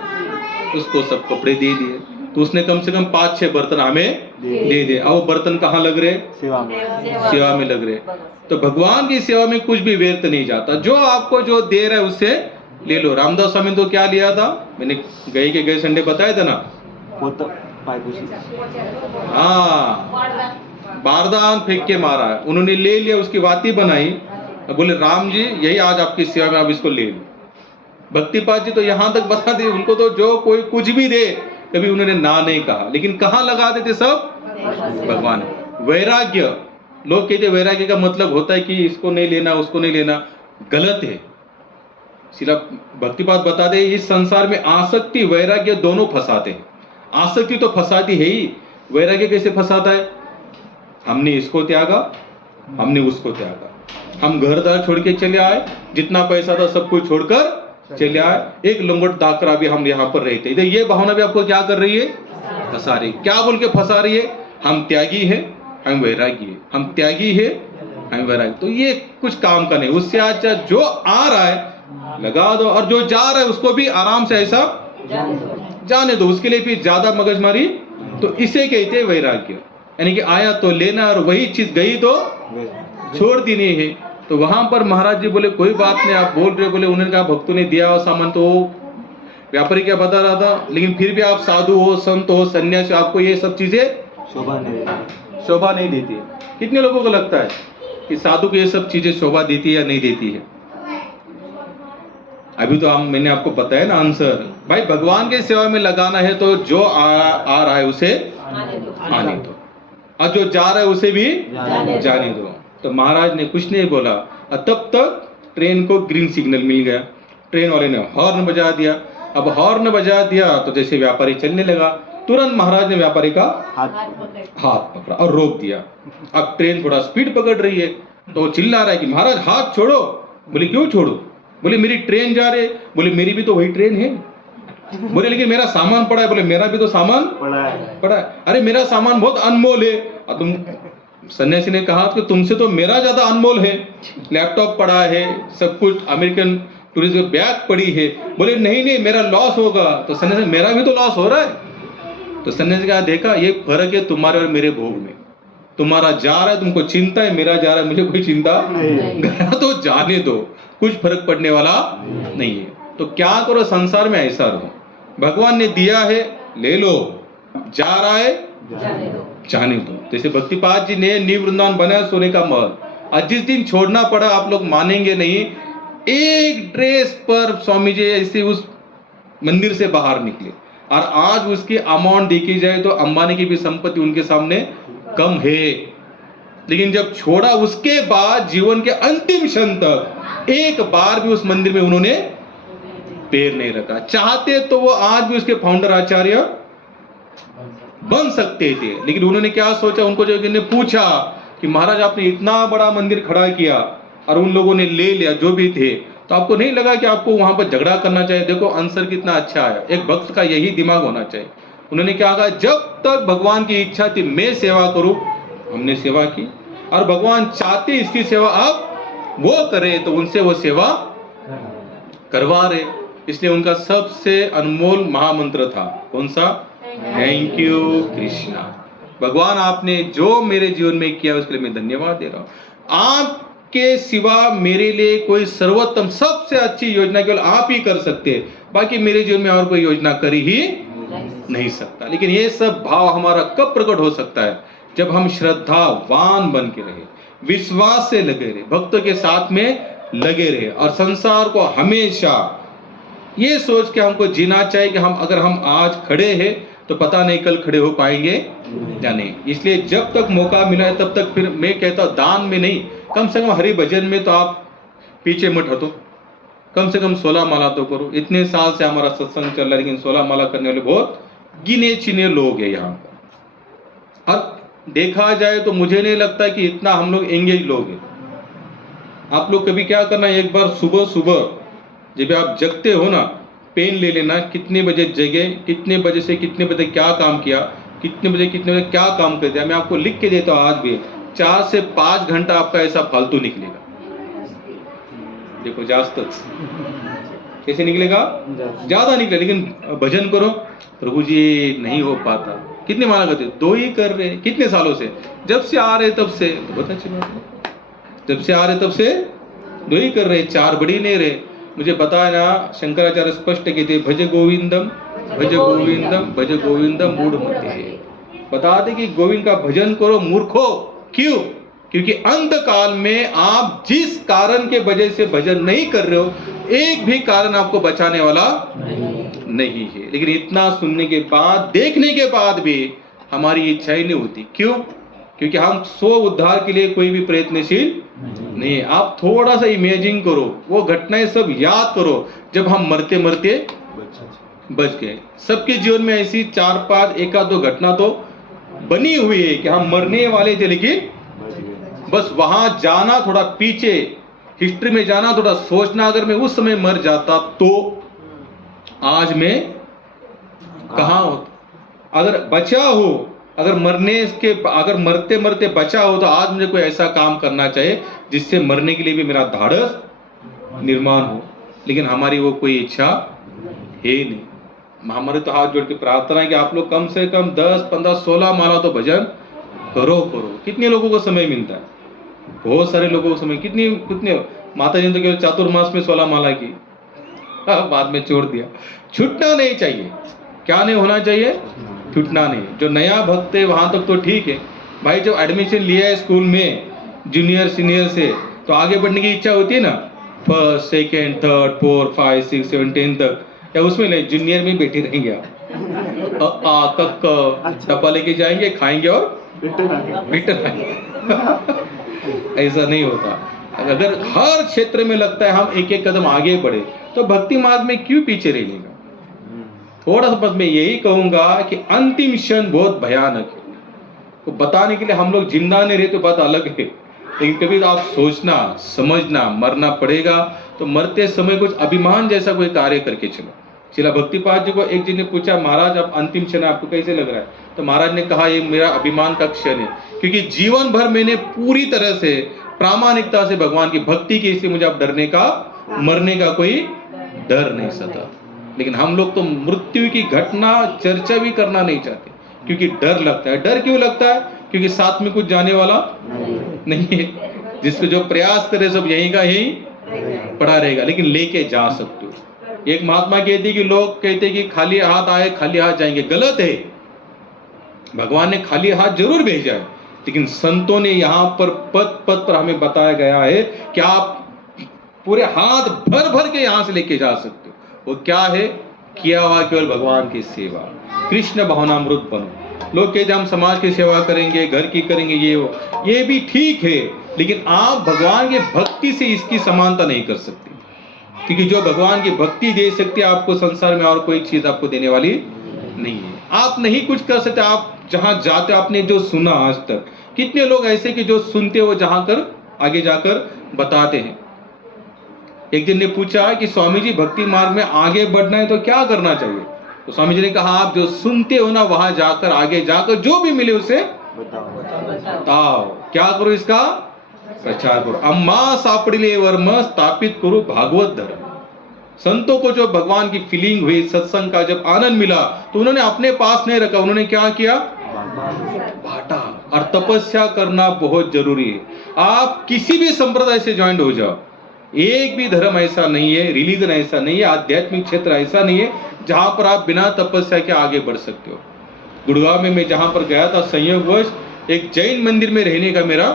उसको सब कपड़े दे दिए। तो उसने कम से कम 5-6 बर्तन हमें दे दिए। अब वो बर्तन कहाँ लग रहे? सेवा में लग रहे। तो भगवान की सेवा में कुछ भी व्यर्थ नहीं जाता। जो आपको जो दे रहा है उससे ले लो। रामदास स्वामी तो क्या लिया था, मैंने गए संडे बताया था ना, हाँ, बारदान फेंक के मारा है। उन्होंने ले लिया, उसकी वाती बनाई, बोले राम जी यही आज आपकी सेवा में, आप इसको ले लो। भक्तिपाद जी तो यहाँ तक बता दिए, उनको तो जो कोई कुछ भी दे कभी उन्होंने ना नहीं कहा, लेकिन कहाँ लगा देते सब? भगवान। वैराग्य, लोग कहते वैराग्य का मतलब होता है कि इसको नहीं लेना उसको नहीं लेना, गलत है। सिर्फ भक्तिपाद बता दे, इस संसार में आसक्ति वैराग्य दोनों फंसाते हैं। आसक्ति तो फंसाती है ही, वैराग्य कैसे फंसाता है? हमने इसको त्यागा, हमने उसको त्यागा, हम घर द्वार छोड़ के चले आए, जितना पैसा था सब कुछ छोड़कर चले आए, एक लंगोट दाकरा भी हम यहाँ पर रहते। इधर ये भावना भी आपको क्या कर रही है? फंसा रही। क्या बोल के फंसा रही है? हम त्यागी है, हम वैरागी है, हम त्यागी है, हम वैरागी। तो ये कुछ काम का नहीं। उससे अच्छा जो आ रहा है लगा दो, और जो जा रहा है उसको भी आराम से ऐसा जाने दो, उसके लिए फिर ज्यादा मगजमारी। तो इसे कहते हैं वैराग्य, यानी कि आया तो लेना और वही चीज गई तो छोड़ देनी है। तो वहां पर महाराज जी बोले कोई बात नहीं, आप बोल रहे, बोले उन्होंने कहा भक्तों ने दिया सामान, तो व्यापारी क्या बता रहा था, लेकिन फिर भी आप साधु हो, संत हो, सन्यासी, आपको ये सब चीजें शोभा नहीं देती है। कितने लोगों को लगता है कि साधु को ये सब चीजें शोभा देती है या नहीं देती है? अभी तो मैंने आपको बताया ना आंसर, भाई भगवान की सेवा में लगाना है तो जो आ रहा है उसे आने दो, और जो जा रहा है उसे भी जाने दो। तो महाराज ने कुछ नहीं बोला, और तब तक ट्रेन को ग्रीन सिग्नल मिल गया। ट्रेन वाले ने हॉर्न बजा दिया। अब हॉर्न बजा दिया तो जैसे व्यापारी चलने लगा, तुरंत महाराज ने व्यापारी का हाथ पकड़ा और रोक दिया। अब ट्रेन थोड़ा स्पीड पकड़ रही है, तो चिल्ला रहा है कि महाराज हाथ छोड़ो। बोले क्यों छोड़ो? बोले मेरी ट्रेन जा रही है। बोले मेरी भी तो वही ट्रेन है। बोले लेकिन मेरा सामान पड़ा है। बोले मेरा भी तो सामान पड़ा है। अरे मेरा सामान बहुत अनमोल है। और तुम, सन्यासी ने कहा कि तुमसे तो मेरा ज्यादा अनमोल है, लैपटॉप पड़ा है, सब कुछ, अमेरिकन टूरिस्ट बैग पड़ी है। बोले नहीं नहीं मेरा लॉस होगा। तो सन्यासी, मेरा भी तो लॉस हो रहा है। तो सन्यासी का देखा, ये फर्क है तुम्हारे और मेरे भोग में। तुम्हारा जा रहा है तुमको चिंता है, मेरा जा रहा है मुझे कोई चिंता नहीं। तो जाने दो, कुछ फर्क पड़ने वाला नहीं है। तो क्या करो, संसार में ऐसा रहो, भगवान ने दिया है ले लो, जा रहा है जाने दो। जैसे भक्तिपाद जी ने न्यू वृंदावन बनाया सोने का महल, आज जिस दिन छोड़ना पड़ा आप लोग मानेंगे नहीं, एक ड्रेस पर स्वामी जी ऐसे उस मंदिर से बाहर निकले। और आज उसकी अमाउंट देखी जाए तो अंबानी की भी संपत्ति उनके सामने कम है, लेकिन जब छोड़ा उसके बाद जीवन के अंतिम क्षण तक एक बार भी उस मंदिर में उन्होंने पैर नहीं रखा। चाहते तो वो आज भी उसके फाउंडर आचार्य बन सकते थे, लेकिन उन्होंने क्या सोचा, उनको जो ने पूछा कि महाराज आपने इतना बड़ा मंदिर खड़ा किया और उन लोगों ने ले लिया जो भी थे, तो आपको नहीं लगा कि आपको वहां पर झगड़ा करना चाहिए? देखो आंसर कितना अच्छा है, एक भक्त का यही दिमाग होना चाहिए। उन्होंने क्या कहा, जब तक भगवान की इच्छा थी मैं सेवा करूं, हमने सेवा की, और भगवान चाहते इसकी सेवा अब वो करे तो उनसे वो सेवा करवा रहे। इसलिए उनका सबसे अनमोल महामंत्र था कौन सा? Thank you Krishna. भगवान आपने जो मेरे जीवन में किया उसके लिए मैं धन्यवाद दे रहा हूं। आपके सिवा मेरे लिए कोई सर्वोत्तम सबसे अच्छी योजना केवल आप ही कर सकते हैं, बाकी मेरे जीवन में और कोई योजना कर ही नहीं सकता। लेकिन ये सब भाव हमारा कब प्रकट हो सकता है? जब हम श्रद्धावान बन के रहे, विश्वास से लगे रहे, भक्तों के साथ में लगे रहे और संसार को हमेशा ये सोच के हमको जीना चाहिए कि अगर हम आज खड़े हैं तो पता नहीं कल खड़े हो पाएंगे या नहीं। इसलिए जब तक मौका मिला है तब तक, फिर मैं कहता हूं दान में नहीं, कम से कम हरि भजन में तो आप पीछे मत हटो, कम से कम 16 माला तो करो। इतने साल से हमारा सत्संग चल रहा है, लेकिन 16 माला करने वाले बहुत गिने चिने लोग हैं यहाँ पर। अब देखा जाए तो मुझे नहीं लगता कि इतना हम लोग एंगेज लोग हैं। आप लोग कभी क्या करना, एक बार सुबह सुबह जब आप जगते हो ना, पेन ले लेना, कितने बजे जगे, कितने बजे से कितने बजे क्या काम किया, कितने बजे क्या काम कर दिया, मैं आपको लिख के देता हूँ। आज भी 4 से 5 घंटा आपका ऐसा फालतू निकलेगा। देखो जास्तच कैसे निकलेगा, ज्यादा निकले, लेकिन भजन करो, प्रभु जी नहीं हो पाता। कितने माला करते, 2 ही कर रहे, कितने सालों से, जब से आ रहे तब से, तो बहुत अच्छी बात है, जब से आ रहे तब से 2 ही कर रहे, 4 बड़ी नहीं रहे। मुझे पता है ना, शंकराचार्य स्पष्ट कहते भज गोविंदम भज गोविंदम भज गोविंदम मूढ़ मते। बता दे कि गोविंद का भजन करो मूर्खो। क्यों? क्योंकि अंत काल में आप जिस कारण के वजह से भजन नहीं कर रहे हो, एक भी कारण आपको बचाने वाला नहीं है। लेकिन इतना सुनने के बाद, देखने के बाद भी हमारी इच्छा ही नहीं होती। क्यों? क्योंकि हम स्व उद्धार के लिए कोई भी प्रयत्नशील नहीं है। आप थोड़ा सा इमेजिन करो, वो घटनाएं सब याद करो जब हम मरते मरते बच गए। सबके जीवन में ऐसी 4-5 1-2 घटना तो बनी हुई है कि हम मरने वाले थे, लेकिन बस वहां जाना, थोड़ा पीछे हिस्ट्री में जाना, थोड़ा सोचना, अगर मैं उस समय मर जाता तो आज मैं कहां होता। अगर बचा हो, अगर मरते मरते बचा हो, तो आज मुझे कोई ऐसा काम करना चाहिए जिससे मरने के लिए भी मेरा धाड़स निर्माण हो। लेकिन हमारी वो कोई इच्छा है नहीं। हमारे तो हाथ जोड़ के प्रार्थना है कि आप लोग कम से कम 10, 15, 16 माला तो भजन करो। कितने लोगों को समय मिलता है? बहुत सारे लोगों को समय, कितने माता जी ने तो केवल चातुर्मास में 16 माला की, बाद में छोड़ दिया। छूटना नहीं चाहिए। क्या नहीं होना चाहिए? छूटना नहीं। जो नया भक्त है वहां तक तो ठीक है भाई, जब एडमिशन लिया है स्कूल में जूनियर सीनियर से, तो आगे बढ़ने की इच्छा होती है ना, 1st, 2nd, 3rd, 4th, 5th, 6th, 7th, 10th तक, या उसमें नहीं, जूनियर में बैठे रहेंगे आप। डब्बा लेके जाएंगे, खाएंगे और रिटर्न आएंगे। ऐसा नहीं होता। अगर हर क्षेत्र में लगता है हम एक एक कदम आगे बढ़े, तो भक्ति मार्ग में क्यों पीछे रहेगा? थोड़ा सा बस मैं यही कहूंगा कि अंतिम क्षण बहुत भयानक है। तो बताने के लिए हम लोग जिंदा नहीं रहे तो बात अलग है, लेकिन कभी आप सोचना, समझना, मरना पड़ेगा तो मरते समय कुछ अभिमान जैसा कोई कार्य करके चलो। शिला भक्तिपाद जी को एक जन ने पूछा, महाराज अब अंतिम क्षण आपको कैसे लग रहा है? तो महाराज ने कहा, ये मेरा अभिमान का क्षण है, क्योंकि जीवन भर मैंने पूरी तरह से प्रामाणिकता से भगवान की भक्ति की, इसलिए मुझे अब डरने का, मरने का कोई डर नहीं सता। लेकिन हम लोग तो मृत्यु की घटना चर्चा भी करना नहीं चाहते, क्योंकि डर लगता है। डर क्यों लगता है? क्योंकि साथ में कुछ जाने वाला नहीं है। जिसको जो प्रयास करे सब यहीं का यहीं पड़ा रहेगा, लेकिन लेके जा सकते हो। एक महात्मा कहते कि लोग कहते कि खाली हाथ आए खाली हाथ जाएंगे, गलत है। भगवान ने खाली हाथ जरूर भेजा है, लेकिन संतों ने यहाँ पर पद पद पर हमें बताया गया है कि आप पूरे हाथ भर भर के यहाँ से लेके जा सकते हो। वो क्या है? किया हुआ केवल भगवान की सेवा, कृष्ण भावनामृत बनो। लोग कहते हम समाज की सेवा करेंगे, घर की करेंगे, ये वो, ये भी ठीक है, लेकिन आप भगवान की भक्ति से इसकी समानता नहीं कर सकते, क्योंकि जो भगवान की भक्ति दे सकती है आपको, संसार में और कोई चीज आपको देने वाली नहीं है। आप नहीं कुछ कर सकते। आप जहां जाते, आपने जो सुना आज तक, कितने लोग ऐसे कि जो सुनते हो जहां कर आगे जाकर बताते हैं। एक जन ने पूछा कि स्वामी जी भक्ति मार्ग में आगे बढ़ना है तो क्या करना चाहिए? तो स्वामी जी ने कहा, आप जो सुनते हो ना, वहां जाकर, आगे जाकर जो भी मिले उसे बताओ। क्या करो? इसका प्रचार करो। अम्मा सापड़िले वर्म स्थापित करो भागवत धर्म। संतों को जो भगवान की फीलिंग हुई, सत्संग का जब आनंद मिला, तो उन्होंने अपने पास नहीं रखा, उन्होंने क्या किया? बांटा। और तपस्या करना बहुत जरूरी है। आप किसी भी संप्रदाय से ज्वाइन हो जाओ, एक भी धर्म ऐसा नहीं है, रिलीजन ऐसा नहीं है, आध्यात्मिक क्षेत्र ऐसा नहीं है जहां पर आप बिना तपस्या के आगे बढ़ सकते हो। गुड़गांव में मैं जहां पर गया था, संयोगवश एक जैन मंदिर में रहने का मेरा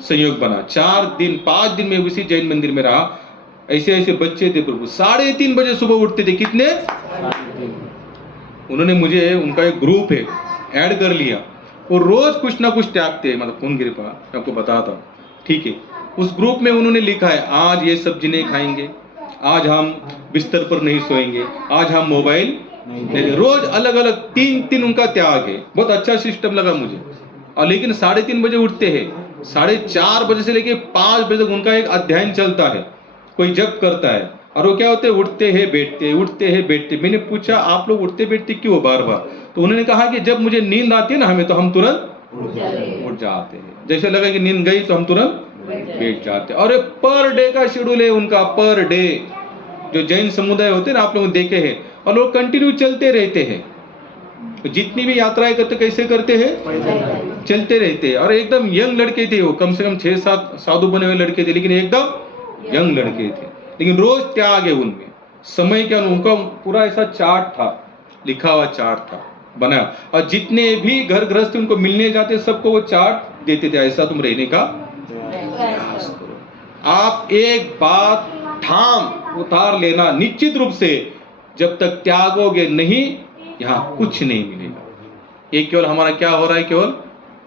संयोग बना। 4 दिन 5 दिन में उसी जैन मंदिर में रहा। ऐसे ऐसे बच्चे थे प्रभु, 3:30 बजे सुबह उठते थे। कितने? उन्होंने मुझे, उनका एक ग्रुप है, ऐड कर लिया। वो रोज कुछ ना कुछ त्यागते, मतलब खून गिर पा, मैं आपको बताता हूँ, ठीक है। उस ग्रुप में उन्होंने लिखा है, आज ये सब्जी नहीं खाएंगे, आज हम बिस्तर पर नहीं सोएंगे, आज हम मोबाइल नहीं। रोज अलग अलग 3 उनका त्याग है। बहुत अच्छा सिस्टम लगा मुझे। और लेकिन 3:30 बजे उठते हैं, 4:30 बजे से लेके 5 बजे तक उनका एक अध्ययन चलता है, कोई जप करता है। और वो क्या होते हैं, उठते हैं बैठते, उठते हैं बैठते। मैंने पूछा, आप लोग उठते बैठते क्यों बार बार? तो उन्होंने कहा कि जब मुझे नींद आती है ना हमें, तो हम तुरंत उठ जाते हैं। जैसे लगा कि नींद गई तो हम तुरंत बैठ जाते हैं। और पर डे का शेड्यूल है उनका, पर डे। जो जैन समुदाय होते हैं ना, आप लोग देखे हैं, और लोग कंटिन्यू चलते रहते हैं। तो जितनी भी यात्राएं करते, कैसे करते हैं? चलते रहते हैं। और एकदम यंग लड़के थे वो, कम से कम 6-7 साधु बने हुए लड़के थे, लेकिन एकदम यंग लड़के थे। लेकिन रोज त्याग है उनमें, समय के अनुसार। उनका पूरा ऐसा चार्ट था, लिखा हुआ चार्ट था बना। और जितने भी घर गृहस्थ उनको मिलने जाते, सबको वो चार्ट देते थे, ऐसा तुम रहने का प्रयास करो। आप एक बात ठाम उतार लेना, निश्चित रूप से जब तक त्यागोगे नहीं, यहाँ कुछ नहीं मिलेगा। ये केवल हमारा क्या हो रहा है, केवल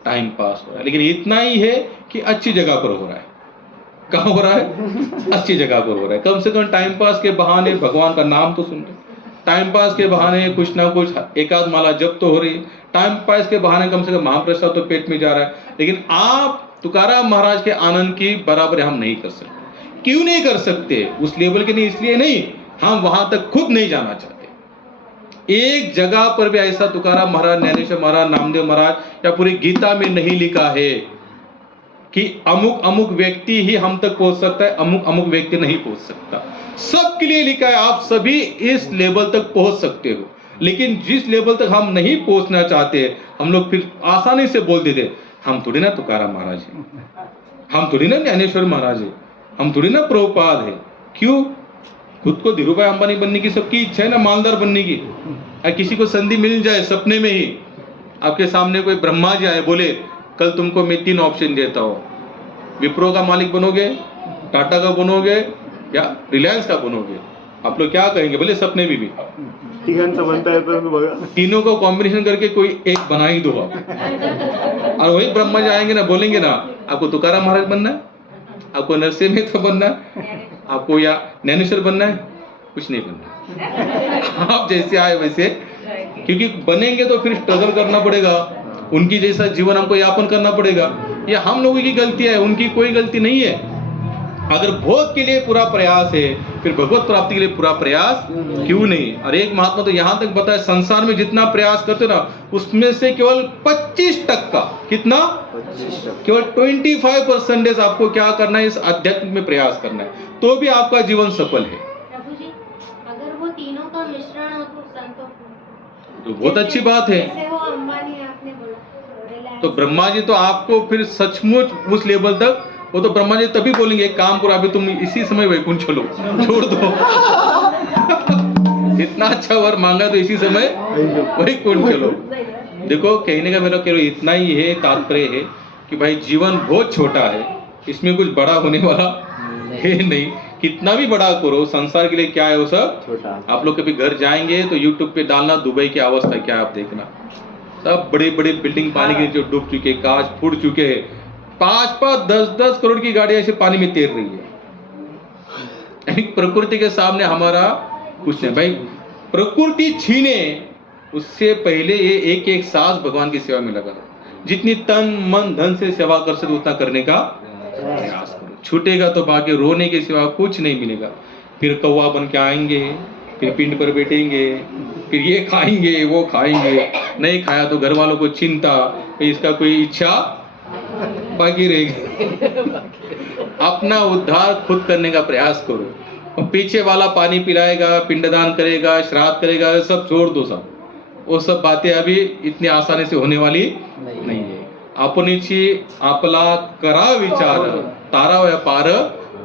टाइम पास हो रहा है। लेकिन इतना ही है कि अच्छी जगह पर हो रहा है। कहाँ हो रहा है? अच्छी जगह पर हो रहा है। कम से कम टाइम पास के बहाने भगवान का नाम तो सुन रहे, टाइम पास के बहाने कुछ ना कुछ एकाध माला जप तो हो रही है, टाइम पास के बहाने कम से कम महाप्रसाद तो पेट में जा रहा है। लेकिन आप तुकाराम महाराज के आनंद की बराबरी हम नहीं कर सकते। क्यों नहीं कर सकते? उस लेवल के नहीं, इसलिए नहीं, हम वहां तक खुद नहीं जाना चाहते। एक जगह पर भी ऐसा तुकाराम महाराज, ज्ञानेश्वर महाराज, नामदेव महाराज या पूरी गीता में नहीं लिखा है कि अमुक अमुक व्यक्ति ही हम तक पहुंच सकता है, अमुक अमुक व्यक्ति नहीं पहुंच सकता। सबके लिए लिखा है, आप सभी इस लेवल तक पहुंच सकते हो। लेकिन जिस लेवल तक हम नहीं पहुंचना चाहते, हम लोग फिर आसानी से बोल देते, हम थोड़ी ना तुकाराम महाराज है, हम थोड़ी ना ज्ञानेश्वर महाराज है, हम थोड़ी ना प्रभुपाद है। क्यों? खुद को धीरूभाई अंबानी बनने की सबकी इच्छा है ना, मालदार बनने की। किसी को संधि मिल जाए सपने में ही, आपके सामने कोई ब्रह्मा जी आए, बोले कल तुमको मैं 3 ऑप्शन देता हूं, विप्रो का मालिक बनोगे, टाटा का बनोगे या रिलायंस का बनोगे, आप लोग क्या कहेंगे? बोले सपने में भी बनता है तो तीनों को कॉम्बिनेशन करके कोई एक बना ही दो आप। और वही ब्रह्मा जी आएंगे ना, बोलेंगे ना, आपको तुकाराम महाराज बनना है, आपको नरसिंह मेहता बनना है, आपको या ज्ञानेश्वर बनना है, कुछ नहीं बनना। आप जैसे आए वैसे, क्योंकि बनेंगे तो फिर स्ट्रगल करना पड़ेगा, उनकी जैसा जीवन हमको यापन करना पड़ेगा। ये हम लोगों की गलती है, उनकी कोई गलती नहीं है। अगर भोग के लिए पूरा प्रयास है, फिर भगवत प्राप्ति के लिए पूरा प्रयास क्यों नहीं? और एक महात्मा तो यहां तक बताया, संसार में जितना प्रयास करते ना, उसमें से केवल 25%, कितना? 25%, केवल 25% आपको क्या करना है? इस अध्यात्म में प्रयास करना है, तो भी आपका जीवन सफल है। प्रभु जी, अगर वो तीनों का मिश्रण हो तो संतों, तो बहुत अच्छी बात है। जैसे वो अंबानी आपने बोला, तो ब्रह्मा जी तो आपको फिर सचमुच उस लेवल तक, वो तो ब्रह्मा जी तभी बोलेंगे, एक काम करो, अभी तुम इसी समय वैकुंठ चलो, छोड़ दो। इतना अच्छा वर मांगा तो इसी समय वैकुंठ चलो। देखो, कहने का मेरा केवल इतना ही है, तात्पर्य है कि भाई जीवन बहुत छोटा है, इसमें कुछ बड़ा होने वाला है नहीं। कितना भी बड़ा करो, संसार के लिए क्या है वो सब छोटा। आप लोग कभी घर जाएंगे तो यूट्यूब पे डालना, दुबई की अवस्था क्या है आप देखना। सब बड़े बड़े बिल्डिंग पानी के नीचे डूब चुके, कांच फूट चुके हैं, 5-5, 10-10 करोड़ की गाड़ियां ऐसे पानी में तैर रही है। प्रकृति के सामने हमारा कुछ नहीं। भाई प्रकृति छीने उससे पहले ये एक एक सांस भगवान की सेवा में लगा। जितनी तन मन धन से सेवा कर सके उतना करने का प्रयास करो। छूटेगा तो बाकी रोने के सिवा कुछ नहीं मिलेगा। फिर कौवा बन के आएंगे, फिर पिंड पर बैठेंगे, फिर ये खाएंगे वो खाएंगे, नहीं खाया तो घर वालों को चिंता, इसका कोई इच्छा बाकी रहेगी। अपना उद्धार खुद करने का प्रयास करो। और पीछे वाला पानी पिलाएगा, पिंडदान करेगा, श्राद्ध करेगा, सब छोड़ दो। सब वो सब बातें अभी इतनी आसानी से होने वाली नहीं है। आपणीची आपला करा विचार, तारा व्यापार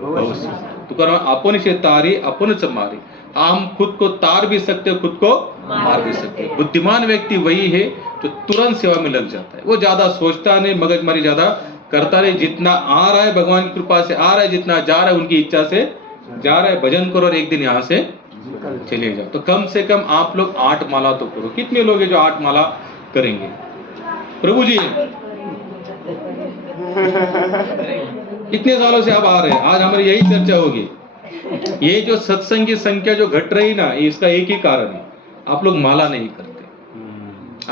भविष्य। तो करो आपणीचे तारी आपणच मारी। हम खुद को तार भी सकते, खुद को मार भी सकते। बुद्धिमान व्यक्ति वही है जो तुरंत सेवा में लग जाता है। वो ज्यादा सोचता नहीं, मगजमारी ज्यादा करता रहे, जितना आ रहा है भगवान की कृपा से आ रहा है, जितना जा रहा है उनकी इच्छा से जा रहा है, भजन करो और एक दिन यहाँ से चले जाओ। तो कम से कम आप लोग 8 माला तो करो। कितने लोग हैं जो 8 माला करेंगे? प्रभु जी कितने सालों से आप आ रहे हैं, आज हमारी यही चर्चा होगी। ये जो सत्संग की संख्या जो घट रही ना, इसका एक ही कारण है, आप लोग माला नहीं करते।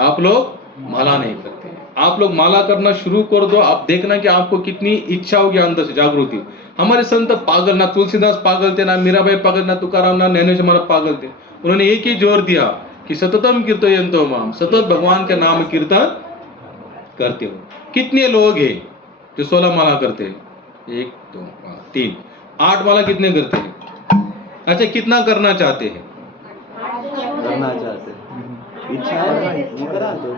आप लोग माला नहीं करते। आप लोग माला करना शुरू कर दो, आप देखना कि आपको कितनी इच्छा होगी अंदर से, जागृति। हमारे संत पागल, ना तुलसीदास पागल थे, ना मीराबाई पागल, ना तुकाराम, ना ज्ञानेश्वर महाराज पागल थे। उन्होंने एक ही जोर दिया कि सततम कीर्तयन्तो माम, सतत भगवान का नाम कीर्तन करते हो। कितने लोग हैं जो 16 माला करते हैं? 1 2 3 8 माला कितने करते हैं? अच्छा, कितना करना चाहते हैं? करना चाहते हैं, इच्छा आहे मग करा तो.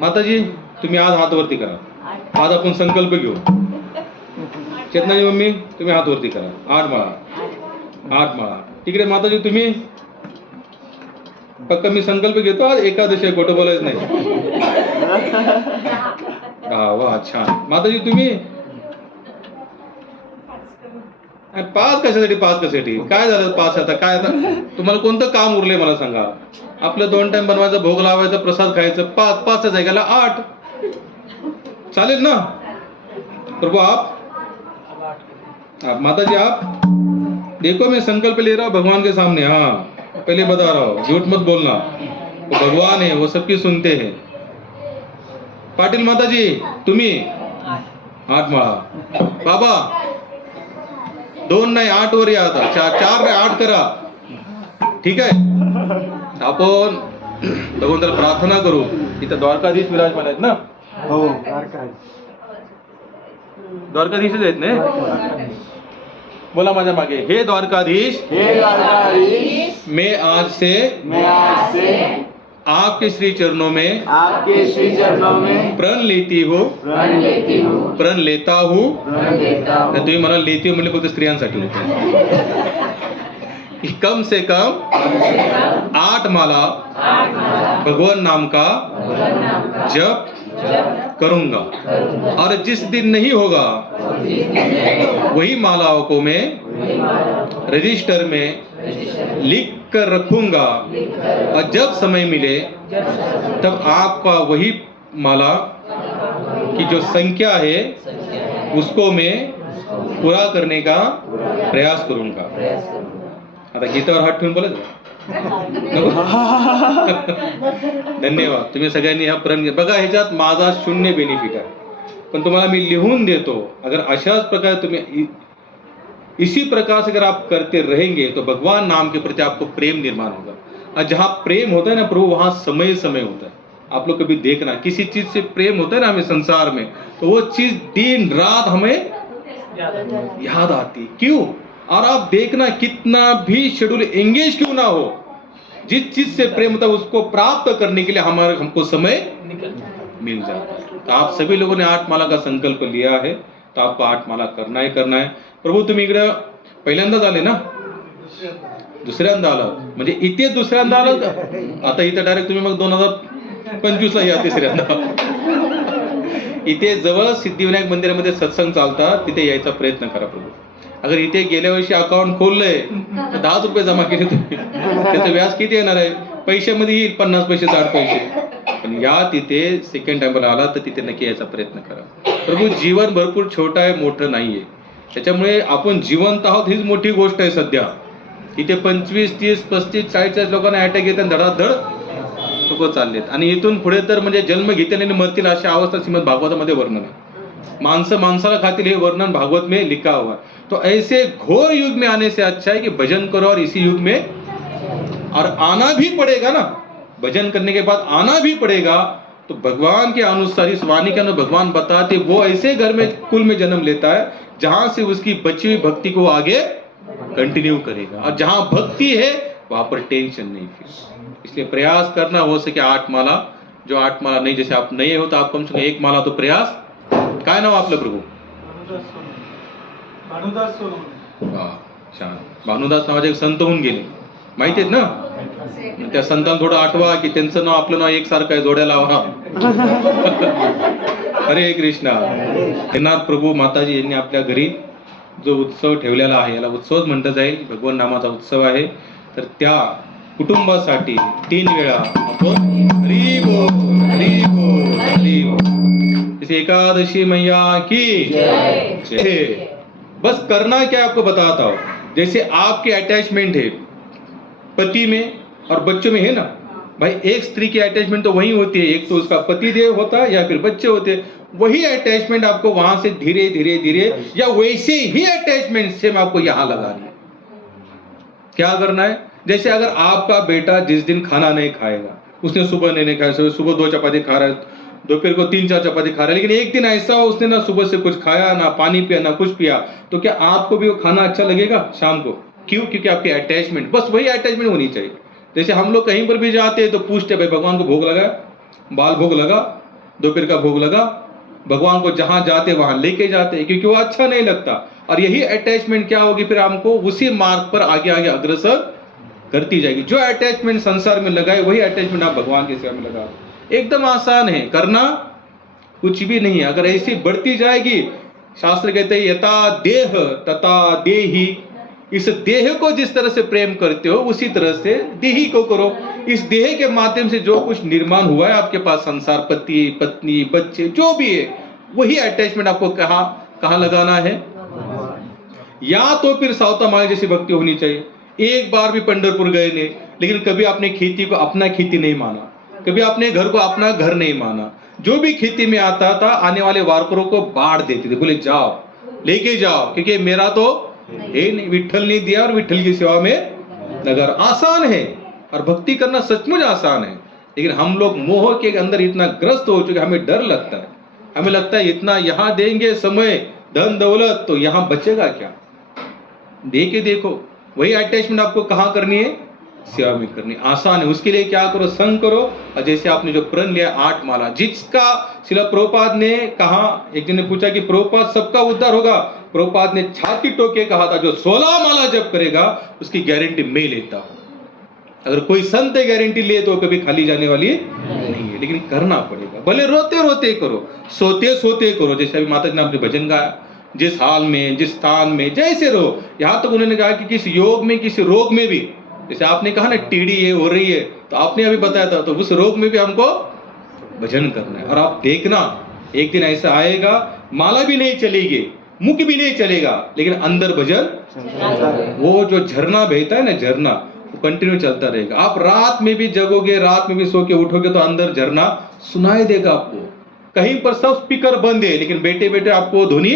माताजी तुम्ही आज हात वरती करा. आज आपण संकल्प घेऊ. चेतनाजी मम्मी तुम्ही हात वरती करा. 8 माळा. 8 माळा. तिकडे माताजी तुम्ही. फक्त मी संकल्प घेतो, आज एकादशी आहे, खोटं बोलायचं नाही. वा छान. माताजी तुम्ही 5 कशासाठी? 5 कशासाठी? काय झालं 5? आता काय, आता तुम्हाला कोणतं काम उरलंय मला सांगा. आपलं 2 टाइम बनवायचा, भोग लावायचा, प्रसाद खायचं. 5 जायला 8 चालेल ना? प्रभु आप माताजी आप देखो, मैं संकल्प ले रहा हूं भगवान के सामने. हाँ, पहले बता रहा हूं, झूठ मत बोलना. वो भगवान है, वो सबकी सुनते हैं. पाटील माताजी तुम्ही 8 माळा. बाबा 2 नाही 8 वर या. आता 4 नाही 8 करा. ठीक आहे. आपण भगवंताला प्रार्थना करू. इथं द्वारकाधीश विराजमान आहेत ना? हो, द्वारकाधीशच आहेत ना? बोला माझ्या मागे. हे द्वारकाधीश, मैं आज से आपके श्री चरणों में प्रण लेती हूँ. प्रण लेता हूँ. तुम्ही मला लेती हो म्हणजे फक्त स्त्रियांसाठी होतं. कम से कम 8 माला भगवान नाम का जप करूंगा. और जिस दिन नहीं होगा वही मालाओं को मैं रजिस्टर में लिख कर रखूंगा. और जब समय मिले तब आपका वही माला की जो संख्या है उसको मैं पूरा करने का प्रयास करूंगा. आता गीतावर हात ठेवून बोलत. धन्यवाद. तुम्ही सगळ्यांनी हा प्रण घ्या. बघा, ह्याच्यात माझा 0 बेनिफिट आहे, पण तुम्हाला मी लिहून देतो. अगर अशाच प्रकारे तुम्ही इसी प्रकार से अगर आप करते रहेंगे तो भगवान नाम के प्रति आपको प्रेम निर्माण होगा. और जहाँ प्रेम होता है ना प्रभु, वहाँ समय समय होता है. आप लोग कभी देखना, किसी चीज से प्रेम होता है ना हमें संसार में, तो वो चीज दिन रात हमें याद आती. क्यों? और आप देखना, कितना भी शेड्यूल एंगेज क्यों ना हो, जिस चीज से प्रेम होता है उसको प्राप्त करने के लिए हमको समय मिल जाता है. तो आप सभी लोगों ने 8 माला का संकल्प लिया है, तो आपको 8 माला करना है. प्रभू तुम्ही इकडे पहिल्यांदाच आले ना? दुसऱ्यांदा आलात म्हणजे इथे दुसऱ्यांदा आलात. आता इथे डायरेक्ट तुम्ही मग 2025 ला या तिसऱ्यांदा. इथे जवळ सिद्धिविनायक मंदिरामध्ये सत्संग चालतात, तिथे यायचा प्रयत्न करा प्रभू. अगर इथे गेल्या वर्षी अकाउंट खोललंय तर 10 रुपये जमा केले तुम्ही, त्याचं व्याज किती येणार आहे? पैशामध्ये येईल 50 पैसे 60 पैसे. पण या तिथे सेकंड टाइमला आला तर तिथे नक्की यायचा प्रयत्न करा. प्रभू जीवन भरपूर छोटं आहे, मोठं नाहीये. त्याच्यामुळे आपण जिवंत आहोत हीच मोठी गोष्ट आहे. सध्या इथे 25 30 35 40 लोकांना अटॅक येतात, धडाधड लोक चाललेत. आणि इथून पुढे तर म्हणजे जन्म घेतील आणि मरतील अशी अवस्था श्रीमद भागवतामध्ये वर्णन आहे. माणसं माणसाला खातील हे वर्णन भागवत में लिखा हुआ है. तो ऐसे घोर युग में आने से अच्छा है कि भजन करो. और इसी युग में और आना भी पड़ेगा ना, भजन करने के बाद आना भी पड़ेगा. तो भगवान के अनुसार इस वाणी के अनुसार भगवान बताते वो ऐसे घर में कुल में जन्म लेता है जहां से उसकी बची हुई भक्ति को आगे कंटिन्यू करेगा. और जहां भक्ति है वहां पर टेंशन नहीं. फिर इसलिए प्रयास करना हो सके 8 माला. जो 8 माला नहीं, जैसे आप नए हो तो आप कम से कम 1 माला तो प्रयास. काय नाव आपलं प्रभू? छान. भानुदास नावाचे एक संत होऊन गेले, माहिती आहेत ना? त्या संतांना थोडं आठवा की त्यांचं नाव आपलं नाव एकसारखं आहे, जोड्या लावा. हरे कृष्णा. जगन्नाथ प्रभू माताजी यांनी आपल्या घरी जो उत्सव ठेवलेला आहे याला उत्सवच म्हणता जाईल, भगवान नामाचा उत्सव आहे. तर त्या कुटुंबासाठी 3 वेळा आपण हरी बोल हरी बोल हरी बोल. इस एकादशी मैया की जय. बस करना क्या आपको बताता हूँ. जैसे आपकी अटैचमेंट है पति में और बच्चों में है ना भाई, एक स्त्री की अटैचमेंट तो वही होती है, एक तो उसका पति देव होता है या फिर बच्चे होते हैं. वही अटैचमेंट आपको वहां से धीरे धीरे धीरे या वैसे ही अटैचमेंट सेम आपको यहां लगानी है. क्या करना है, जैसे अगर आपका बेटा जिस दिन खाना नहीं खाएगा, उसने सुबह नहीं खाया, सुबह 2 चपाती खा रहा है, दोपहर को 3-4 चपाती खा रहा है, लेकिन एक दिन ऐसा हो उसने ना सुबह से कुछ खाया, ना पानी पिया, ना कुछ पिया, तो क्या आपको भी वो खाना अच्छा लगेगा शाम को? क्यों? क्योंकि आपकी अटैचमेंट, बस वही अटैचमेंट होनी चाहिए. जैसे हम लोग कहीं पर भी जाते हैं तो पूछते भाई भगवान को भोग लगा, बाल भोग लगा, दोपहर का भोग लगा, भगवान को जहां जाते वहां लेके जाते हैं, क्योंकि वो अच्छा नहीं लगता. और यही अटैचमेंट क्या होगी, फिर हमको उसी मार्ग पर आगे आगे अग्रसर करती जाएगी. जो अटैचमेंट संसार में लगाए वही अटैचमेंट आप भगवान की सेवा में लगा. एकदम आसान है, करना कुछ भी नहीं है. अगर ऐसी बढ़ती जाएगी, शास्त्र कहते हैं यथा देह तथा देही, इस देह को जिस तरह से प्रेम करते हो उसी तरह से देही को करो. इस देह के माध्यम से जो कुछ निर्माण हुआ है आपके पास, संसार, पति पत्नी बच्चे जो भी है, वही अटैचमेंट आपको कहाँ लगाना है. या तो फिर सावता माई जैसी भक्ति होनी चाहिए. एक बार भी पंढरपुर गए नहीं, लेकिन कभी आपने खेती को अपना खेती नहीं माना, कभी अपने घर को अपना घर नहीं माना. जो भी खेती में आता था आने वाले वारकरों को बांट देते थे, बोले जाओ लेके जाओ, क्योंकि मेरा तो है नहीं, विठल नहीं दिया और विठल की सेवा में लगा. आसान है और भक्ति करना सचमुच आसान है, लेकिन हम लोग मोह के अंदर इतना ग्रस्त हो चुके, हमें डर लगता है. हमें लगता है इतना यहां देंगे समय धन दौलत तो यहां बचेगा क्या. दे के देखो, वही अटैचमेंट आपको कहां करनी है, सेवा में करनी. आसान है. उसके लिए क्या करो, संग करो. और जैसे आपने जो प्रण लिया 8 माला, जिसका श्रील प्रभुपाद ने कहा, एक जन ने पूछा कि प्रभुपाद सबका उद्धार होगा, प्रभुपाद ने छाती टोके कहा था जो 16 माला जप करेगा उसकी गारंटी मैं लेता हूं. अगर कोई संत गारंटी ले तो कभी खाली जाने वाली नहीं है, लेकिन करना पड़ेगा. भले रोते रोते करो, सोते सोते करो. जैसे अभी माता जी ने आपने भजन गाया, जिस हाल में जिस स्थान में जैसे रहो. यहां तक उन्होंने कहा कि किसी योग में किसी रोग में भी, जैसे आपने कहा ना टीडी ये हो रही है, तो आपने अभी बताया था, तो उस रोग में भी हमको भजन करना है. और आप देखना एक दिन ऐसा आएगा, माला भी नहीं चलेगी, मुख भी नहीं चलेगा, लेकिन अंदर भजन, वो जो झरना बहता है ना, झरना वो कंटिन्यू चलता रहेगा. आप रात में भी जगोगे, रात में भी सो के उठोगे तो अंदर झरना सुनाई देगा आपको. कहीं पर सब स्पीकर बंद है, लेकिन बैठे बैठे आपको ध्वनि,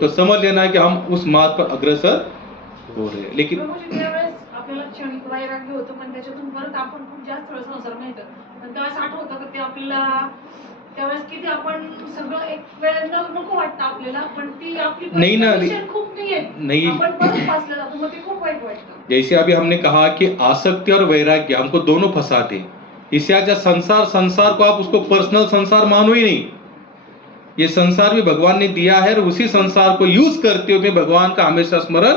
तो समझ लेना है कि हम उस मार्ग पर अग्रसर हो रहे हैं. लेकिन आपल्याला क्षणिक वैराग्य होतं, पण त्याच्यातून परत आपण खूप जास्त वेळ संसार नाही करत. पण त्यावेळेस आठवतं की ते आपल्याला त्यावेळेस किती आपण सगळं एक वेळ नको वाटतं आपल्याला, पण ती आपली नहीं ना, खूप नहीं, आपण परत फसले जातो, मग ते खूप वाईट वाटतं. जैसे अभी हमने कहा कि आसक्ति और वैराग्य हमको दोनों फंसाते हैं. इससे अच्छा संसार को आप उसको पर्सनल संसार मानो ही नहीं. ये संसार भी भगवान ने दिया है और उसी संसार को यूज करते हुए मैं भगवान का हमेशा स्मरण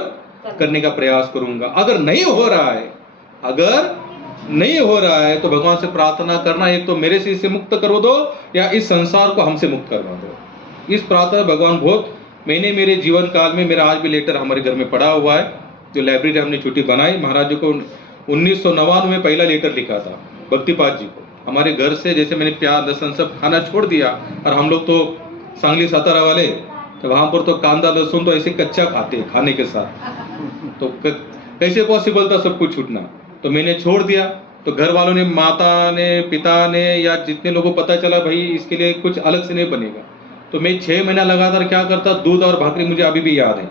करने का प्रयास करूंगा. अगर नहीं हो रहा है तो भगवान से प्रार्थना करना, एक तो मेरे से इसे मुक्त करो दो या इस संसार को हमसे मुक्त करवा दो. इस प्रार्थना भगवान बहुत, मैंने मेरे जीवन काल में, मेरा आज भी लेटर हमारे घर में पड़ा हुआ है, जो लाइब्रेरी हमने छोटी बनाई, महाराज जी को 1999 में पहला लेटर लिखा था भक्तिपाद जी को. हमारे घर से जैसे मैंने प्यार लहसुन सब खाना छोड़ दिया, और हम लोग तो सांगली सातारा वाले, तो वहां पर तो कांदा लहसुन तो ऐसे कच्चा खाते खाने के साथ, तो कैसे पॉसिबल था सब कुछ छूटना. तो मैंने छोड़ दिया. तो घर वालों ने, माता ने, पिता ने, या जितने लोगों को पता चला भाई इसके लिए कुछ अलग से नहीं बनेगा, तो मैं 6 महीना लगातार क्या करता, दूध और भाकरी, मुझे अभी भी याद है,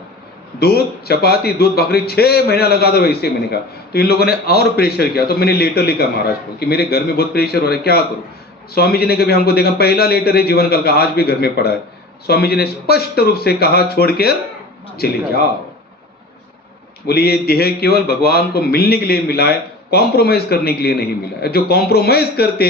दूध चपाती दूध भाकरी 6 महीना लगातार वैसे. मैंने कहा तो इन लोगों ने और प्रेशर किया, तो मैंने लेटर लिखा महाराज को कि मेरे घर में बहुत प्रेशर हो रहा है, क्या करूं. स्वामी जी ने कभी हमको देखा, पहला लेटर है जीवन काल का, आज भी घर में पड़ा है. स्वामी जी ने स्पष्ट रूप से कहा छोड़ के चले जाओ. बोले ये देह केवल भगवान को मिलने के लिए मिला है, कॉम्प्रोमाइज करने के लिए नहीं मिला है. जो कॉम्प्रोमाइज करते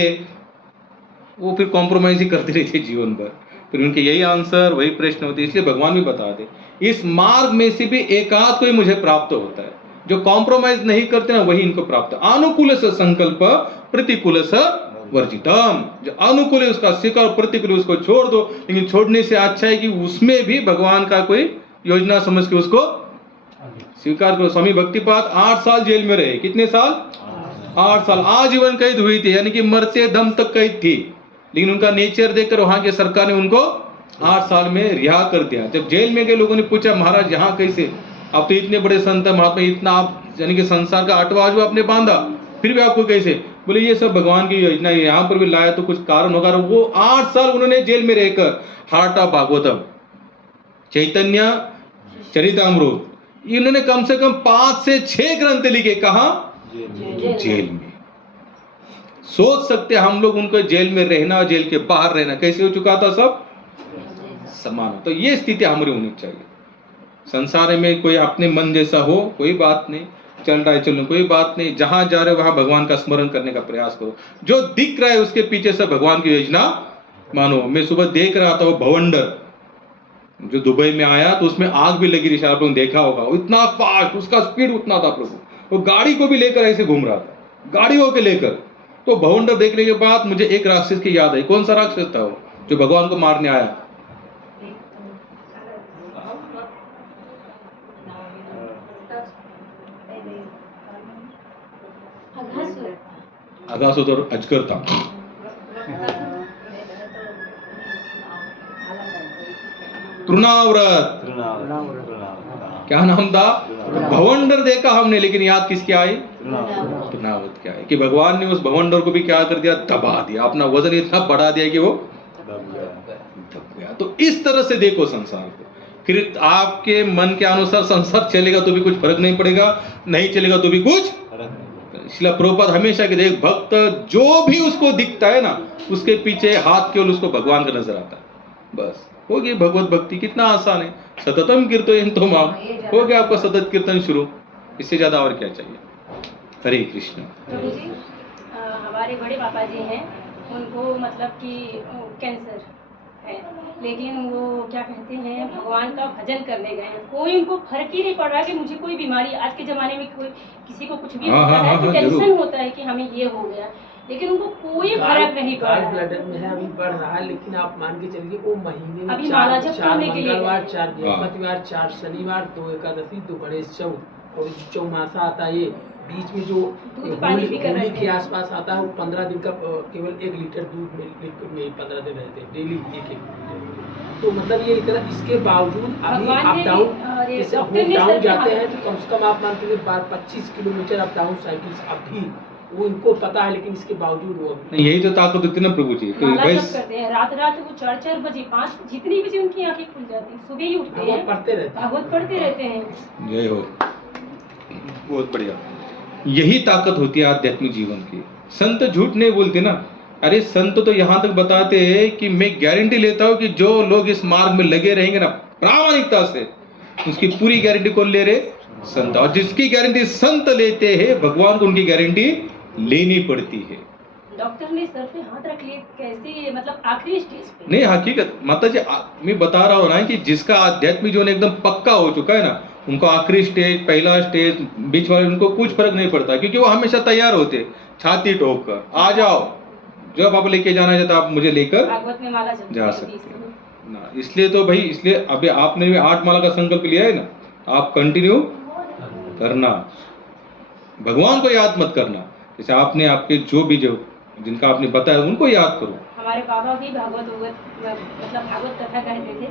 वो फिर कॉम्प्रोमाइज ही करते रहते जीवन भर, फिर उनके यही आंसर वही प्रश्न होते. इसलिए भगवान भी बता दे, इस मार्ग में से भी एकाध कोई मुझे प्राप्त होता है. जो कॉम्प्रोमाइज नहीं करते ना वही इनको प्राप्त. अनुकूल से संकल्प प्रतिकूल से वर्जितम, जो अनुकूल है उसका स्वीकार, प्रतिकूल है उसको छोड़ दो। लेकिन छोड़ने से अच्छा है कि उसमें भी भगवान का कोई योजना समझ के उसको स्वीकार करो। स्वामी भक्तिपाद 8 साल जेल में रहे। कितने साल? 8 साल। आजीवन कैद हुई थी, यानी कि मरते दम तक कैद थी। लेकिन उनका नेचर देखकर वहां के सरकार ने उनको 8 साल में रिहा कर दिया। जब जेल में गए लोगों ने पूछा, महाराज यहाँ कैसे, आप तो इतने बड़े संत महात्मा, इतना आप यानी कि संसार का 8वां अजूबा आपने बांधा, फिर भी आपको कैसे? बोले ये सब भगवान की योजना है, यहाँ पर भी लाया तो कुछ कारण होगा। वो 8 साल उन्होंने जेल में रहकर हार्ट ऑफ भागवतम, चैतन्य चरितामृत, इन्होंने कम से कम 5 से 6 ग्रंथ लिखे। कहा? जेल में। सोच सकते हम लोग उनको जेल में रहना, जेल के बाहर रहना कैसे हो चुका था, सब समान। तो ये स्थिति हमारी होनी चाहिए। संसार में कोई अपने मन जैसा हो, कोई बात नहीं, चल रहा है चलो, कोई बात नहीं। जहां जा रहे हो वहां भगवान का स्मरण करने का प्रयास करो। जो दिख रहा है उसके पीछे से भगवान की योजना मानो। मैं सुबह देख रहा था वो भवंडर जो दुबई में आया, तो उसमें आग भी लगी थी, आप लोगों ने देखा होगा। इतना फास्ट, उसका स्पीड उतना था प्रभु, वो गाड़ी को भी लेकर ऐसे घूम रहा था, गाड़ियों के लेकर। तो भवंडर देखने के बाद मुझे एक राक्षस की याद आई। कौन सा राक्षस था वो जो भगवान को मारने आया? अघासुर और अजगर था। तृणाव्रत, क्या नाम था? भवंडर देखा हमने, लेकिन याद किसकी आई? तृणाव्रत क्या है कि भगवान ने उस भवंडर को भी क्या कर दिया? दबा दिया। अपना वजन इतना बढ़ा दिया कि वो दब गया। तो इस तरह से देखो संसार को। फिर आपके मन के अनुसार संसार चलेगा तो भी कुछ फर्क नहीं पड़ेगा, नहीं चलेगा तो भी कुछ। इसलिए प्रभुपाद हमेशा के देख, भक्त जो भी उसको दिखता है ना, उसके पीछे हाथ केवल उसको भगवान का नजर आता है। बस हो गई भगवत भक्ति। कितना आसान है। सततम कीर्तन तो माम, हो गया आपका सतत कीर्तन शुरू। इससे ज्यादा और क्या चाहिए? हरे कृष्ण। प्रभु जी, हमारे बड़े पापा जी हैं, उनको मतलब कि कैंसर है, लेकिन वो क्या कहते हैं, भगवान का भजन करने गए हैं। कोई उनको फर्क ही नहीं पड़ रहा कि मुझे कोई बीमारी, आज के जमाने में कोई किसी को कुछ भी होता है तो टेंशन होता है कि हमें ये हो गया, लेकिन उनको कोई फर्क नहीं पड़ रहा। ब्लडर में है, अभी बढ़ रहा है, लेकिन आप मान के चलिए वो महीने में अभी 4 माला जप करने के लिए मंगलवार, 4 बृहस्पतिवार, 4 शनिवार, 2 एकादशी, 2 गणेश चौथ, और चौमासा आता है। ये बीच में जो दूध पानी भी कर रहे होली हैं। के आसपास आता है, वो 15 दिन का केवल 1 लीटर दूध में 15 दिन रहते हैं, डेली 1-1 लीटर। तो मतलब ये इतना, इसके बावजूद अभी भगवान अप ने डाउन, भी, जैसे डॉक्टर ने डाउन सर जाते पे हैं तो कम से कम आप मान लीजिए 25 किलोमीटर अप डाउन साइकिल अभी वो इनको पता है, लेकिन इसके बावजूद वो नहीं, यही तो ताकत होती है ना प्रभु जी। तो माला भाई जप करते हैं, रात रात वो 4-4 बजे, 5 जितनी बजे उनकी आंखें खुल जाती हैं, सुबह ही उठते भागवत हैं, पढ़ते रहते हैं। भागवत पढ़ते रहते हैं। जय हो, बहुत बढ़िया। यही ताकत होती है आध्यात्मिक जीवन की। संत झूठ नहीं बोलते ना। अरे संत तो यहाँ तक बताते हैं कि मैं गारंटी लेता हूँ कि जो लोग इस मार्ग में लगे रहेंगे ना प्रामाणिकता से, उसकी पूरी गारंटी कौन ले रहे? संत। और जिसकी गारंटी संत लेते हैं, भगवान को उनकी गारंटी लेनी पड़ती है। डॉक्टर ने सर पे हाथ रख लिए, कैसे मतलब आखिरी स्टेज पे। नहीं, हकीकत माता जी मैं बता रहा हूँ ना कि जिसका आध्यात्मिक जीवन एकदम पक्का हो चुका है ना, उनको आखिरी स्टेज, पहला स्टेज, बीच वाले, उनको कुछ फर्क नहीं पड़ता, क्योंकि वो हमेशा तैयार होते, छाती ठोक कर आ जाओ, जब आप लेके जाना चाहते आप मुझे लेकर भागवत में माला जप जा सकते हैं ना। इसलिए तो भाई, इसलिए अभी आपने भी 8 माला का संकल्प लिया है ना, आप कंटिन्यू करना, भगवान को याद मत करना। जैसे आपने आपके जो भी जो जिनका आपने बताया उनको याद करो। हमारे बाबा भी भागवत मतलब भागवत कथा कहते थे,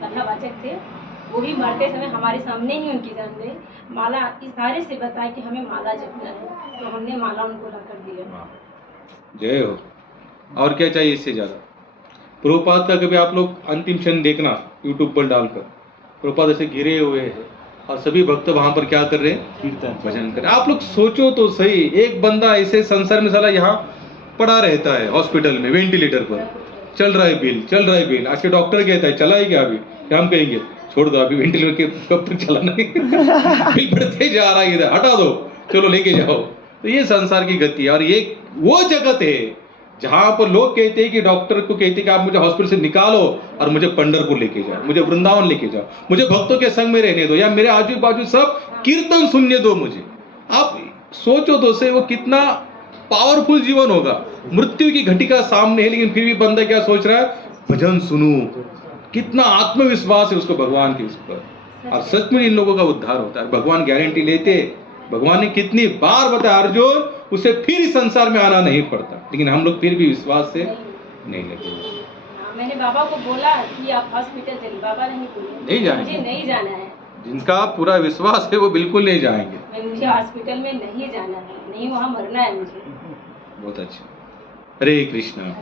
कथावाचक थे। वो भी मरते समय हमारे सामने ही उनकी जान गई। माला इशारे से बताया कि हमें माला जपना है, तो हमने माला उनको ला कर दिया। जय हो। और क्या चाहिए इससे ज्यादा? प्रभुपाद का कभी आप लोग अंतिम क्षण देखना यूट्यूब पर डालकर, प्रभुपाद ऐसे घिरे हुए हैं और सभी भक्त वहां पर क्या कर रहे हैं? कीर्तन भजन कर। आप लोग सोचो तो सही, एक बंदा ऐसे संसार में साला यहाँ पड़ा रहता है हॉस्पिटल में वेंटिलेटर पर, चल रहा है बिल, चल रहा है बिल। आज के डॉक्टर कहता है चला है क्या अभी? क्या हम कहेंगे? छोड़ दो अभी वेंटिलेटर के कब तक चलाना है बिल बढ़ते जा रहा है, इधर हटा दो, चलो लेके जाओ। तो ये संसार की गति है। और ये वो जगत है जहां पर लोग कहते हैं कि डॉक्टर को कहते हैं कि आप मुझे हॉस्पिटल से निकालो और मुझे पंढरपुर लेके जाओ, मुझे वृंदावन लेके जाओ, मुझे भक्तों के संग में रहने दो, या मेरे आजू बाजू सब कीर्तन सुनने दो मुझे। आप सोचो तो से वो कितना पावरफुल जीवन होगा, मृत्यु की घटिका सामने है, लेकिन फिर भी बंदा क्या सोच रहा है, भजन सुनूं। कितना आत्मविश्वास है उसको भगवान के उस पर, और सच में इन लोगों का उद्धार होता है। भगवान गारंटी लेते, भगवान ने कितनी बार बताया अर्जुन उसे फिर इस संसार में आना नहीं पड़ता, लेकिन हम लोग फिर भी विश्वास से नहीं लगे। हाँ, मैंने बाबा को बोला कि आप हॉस्पिटल चलिए, बाबा नहीं बोले नहीं जाएंगे। मुझे नहीं जाना है, जिनका पूरा विश्वास है वो बिल्कुल नहीं जाएंगे। मुझे हॉस्पिटल में नहीं जाना है, नहीं वहाँ मरना है मुझे। बहुत अच्छा। हरे कृष्णा।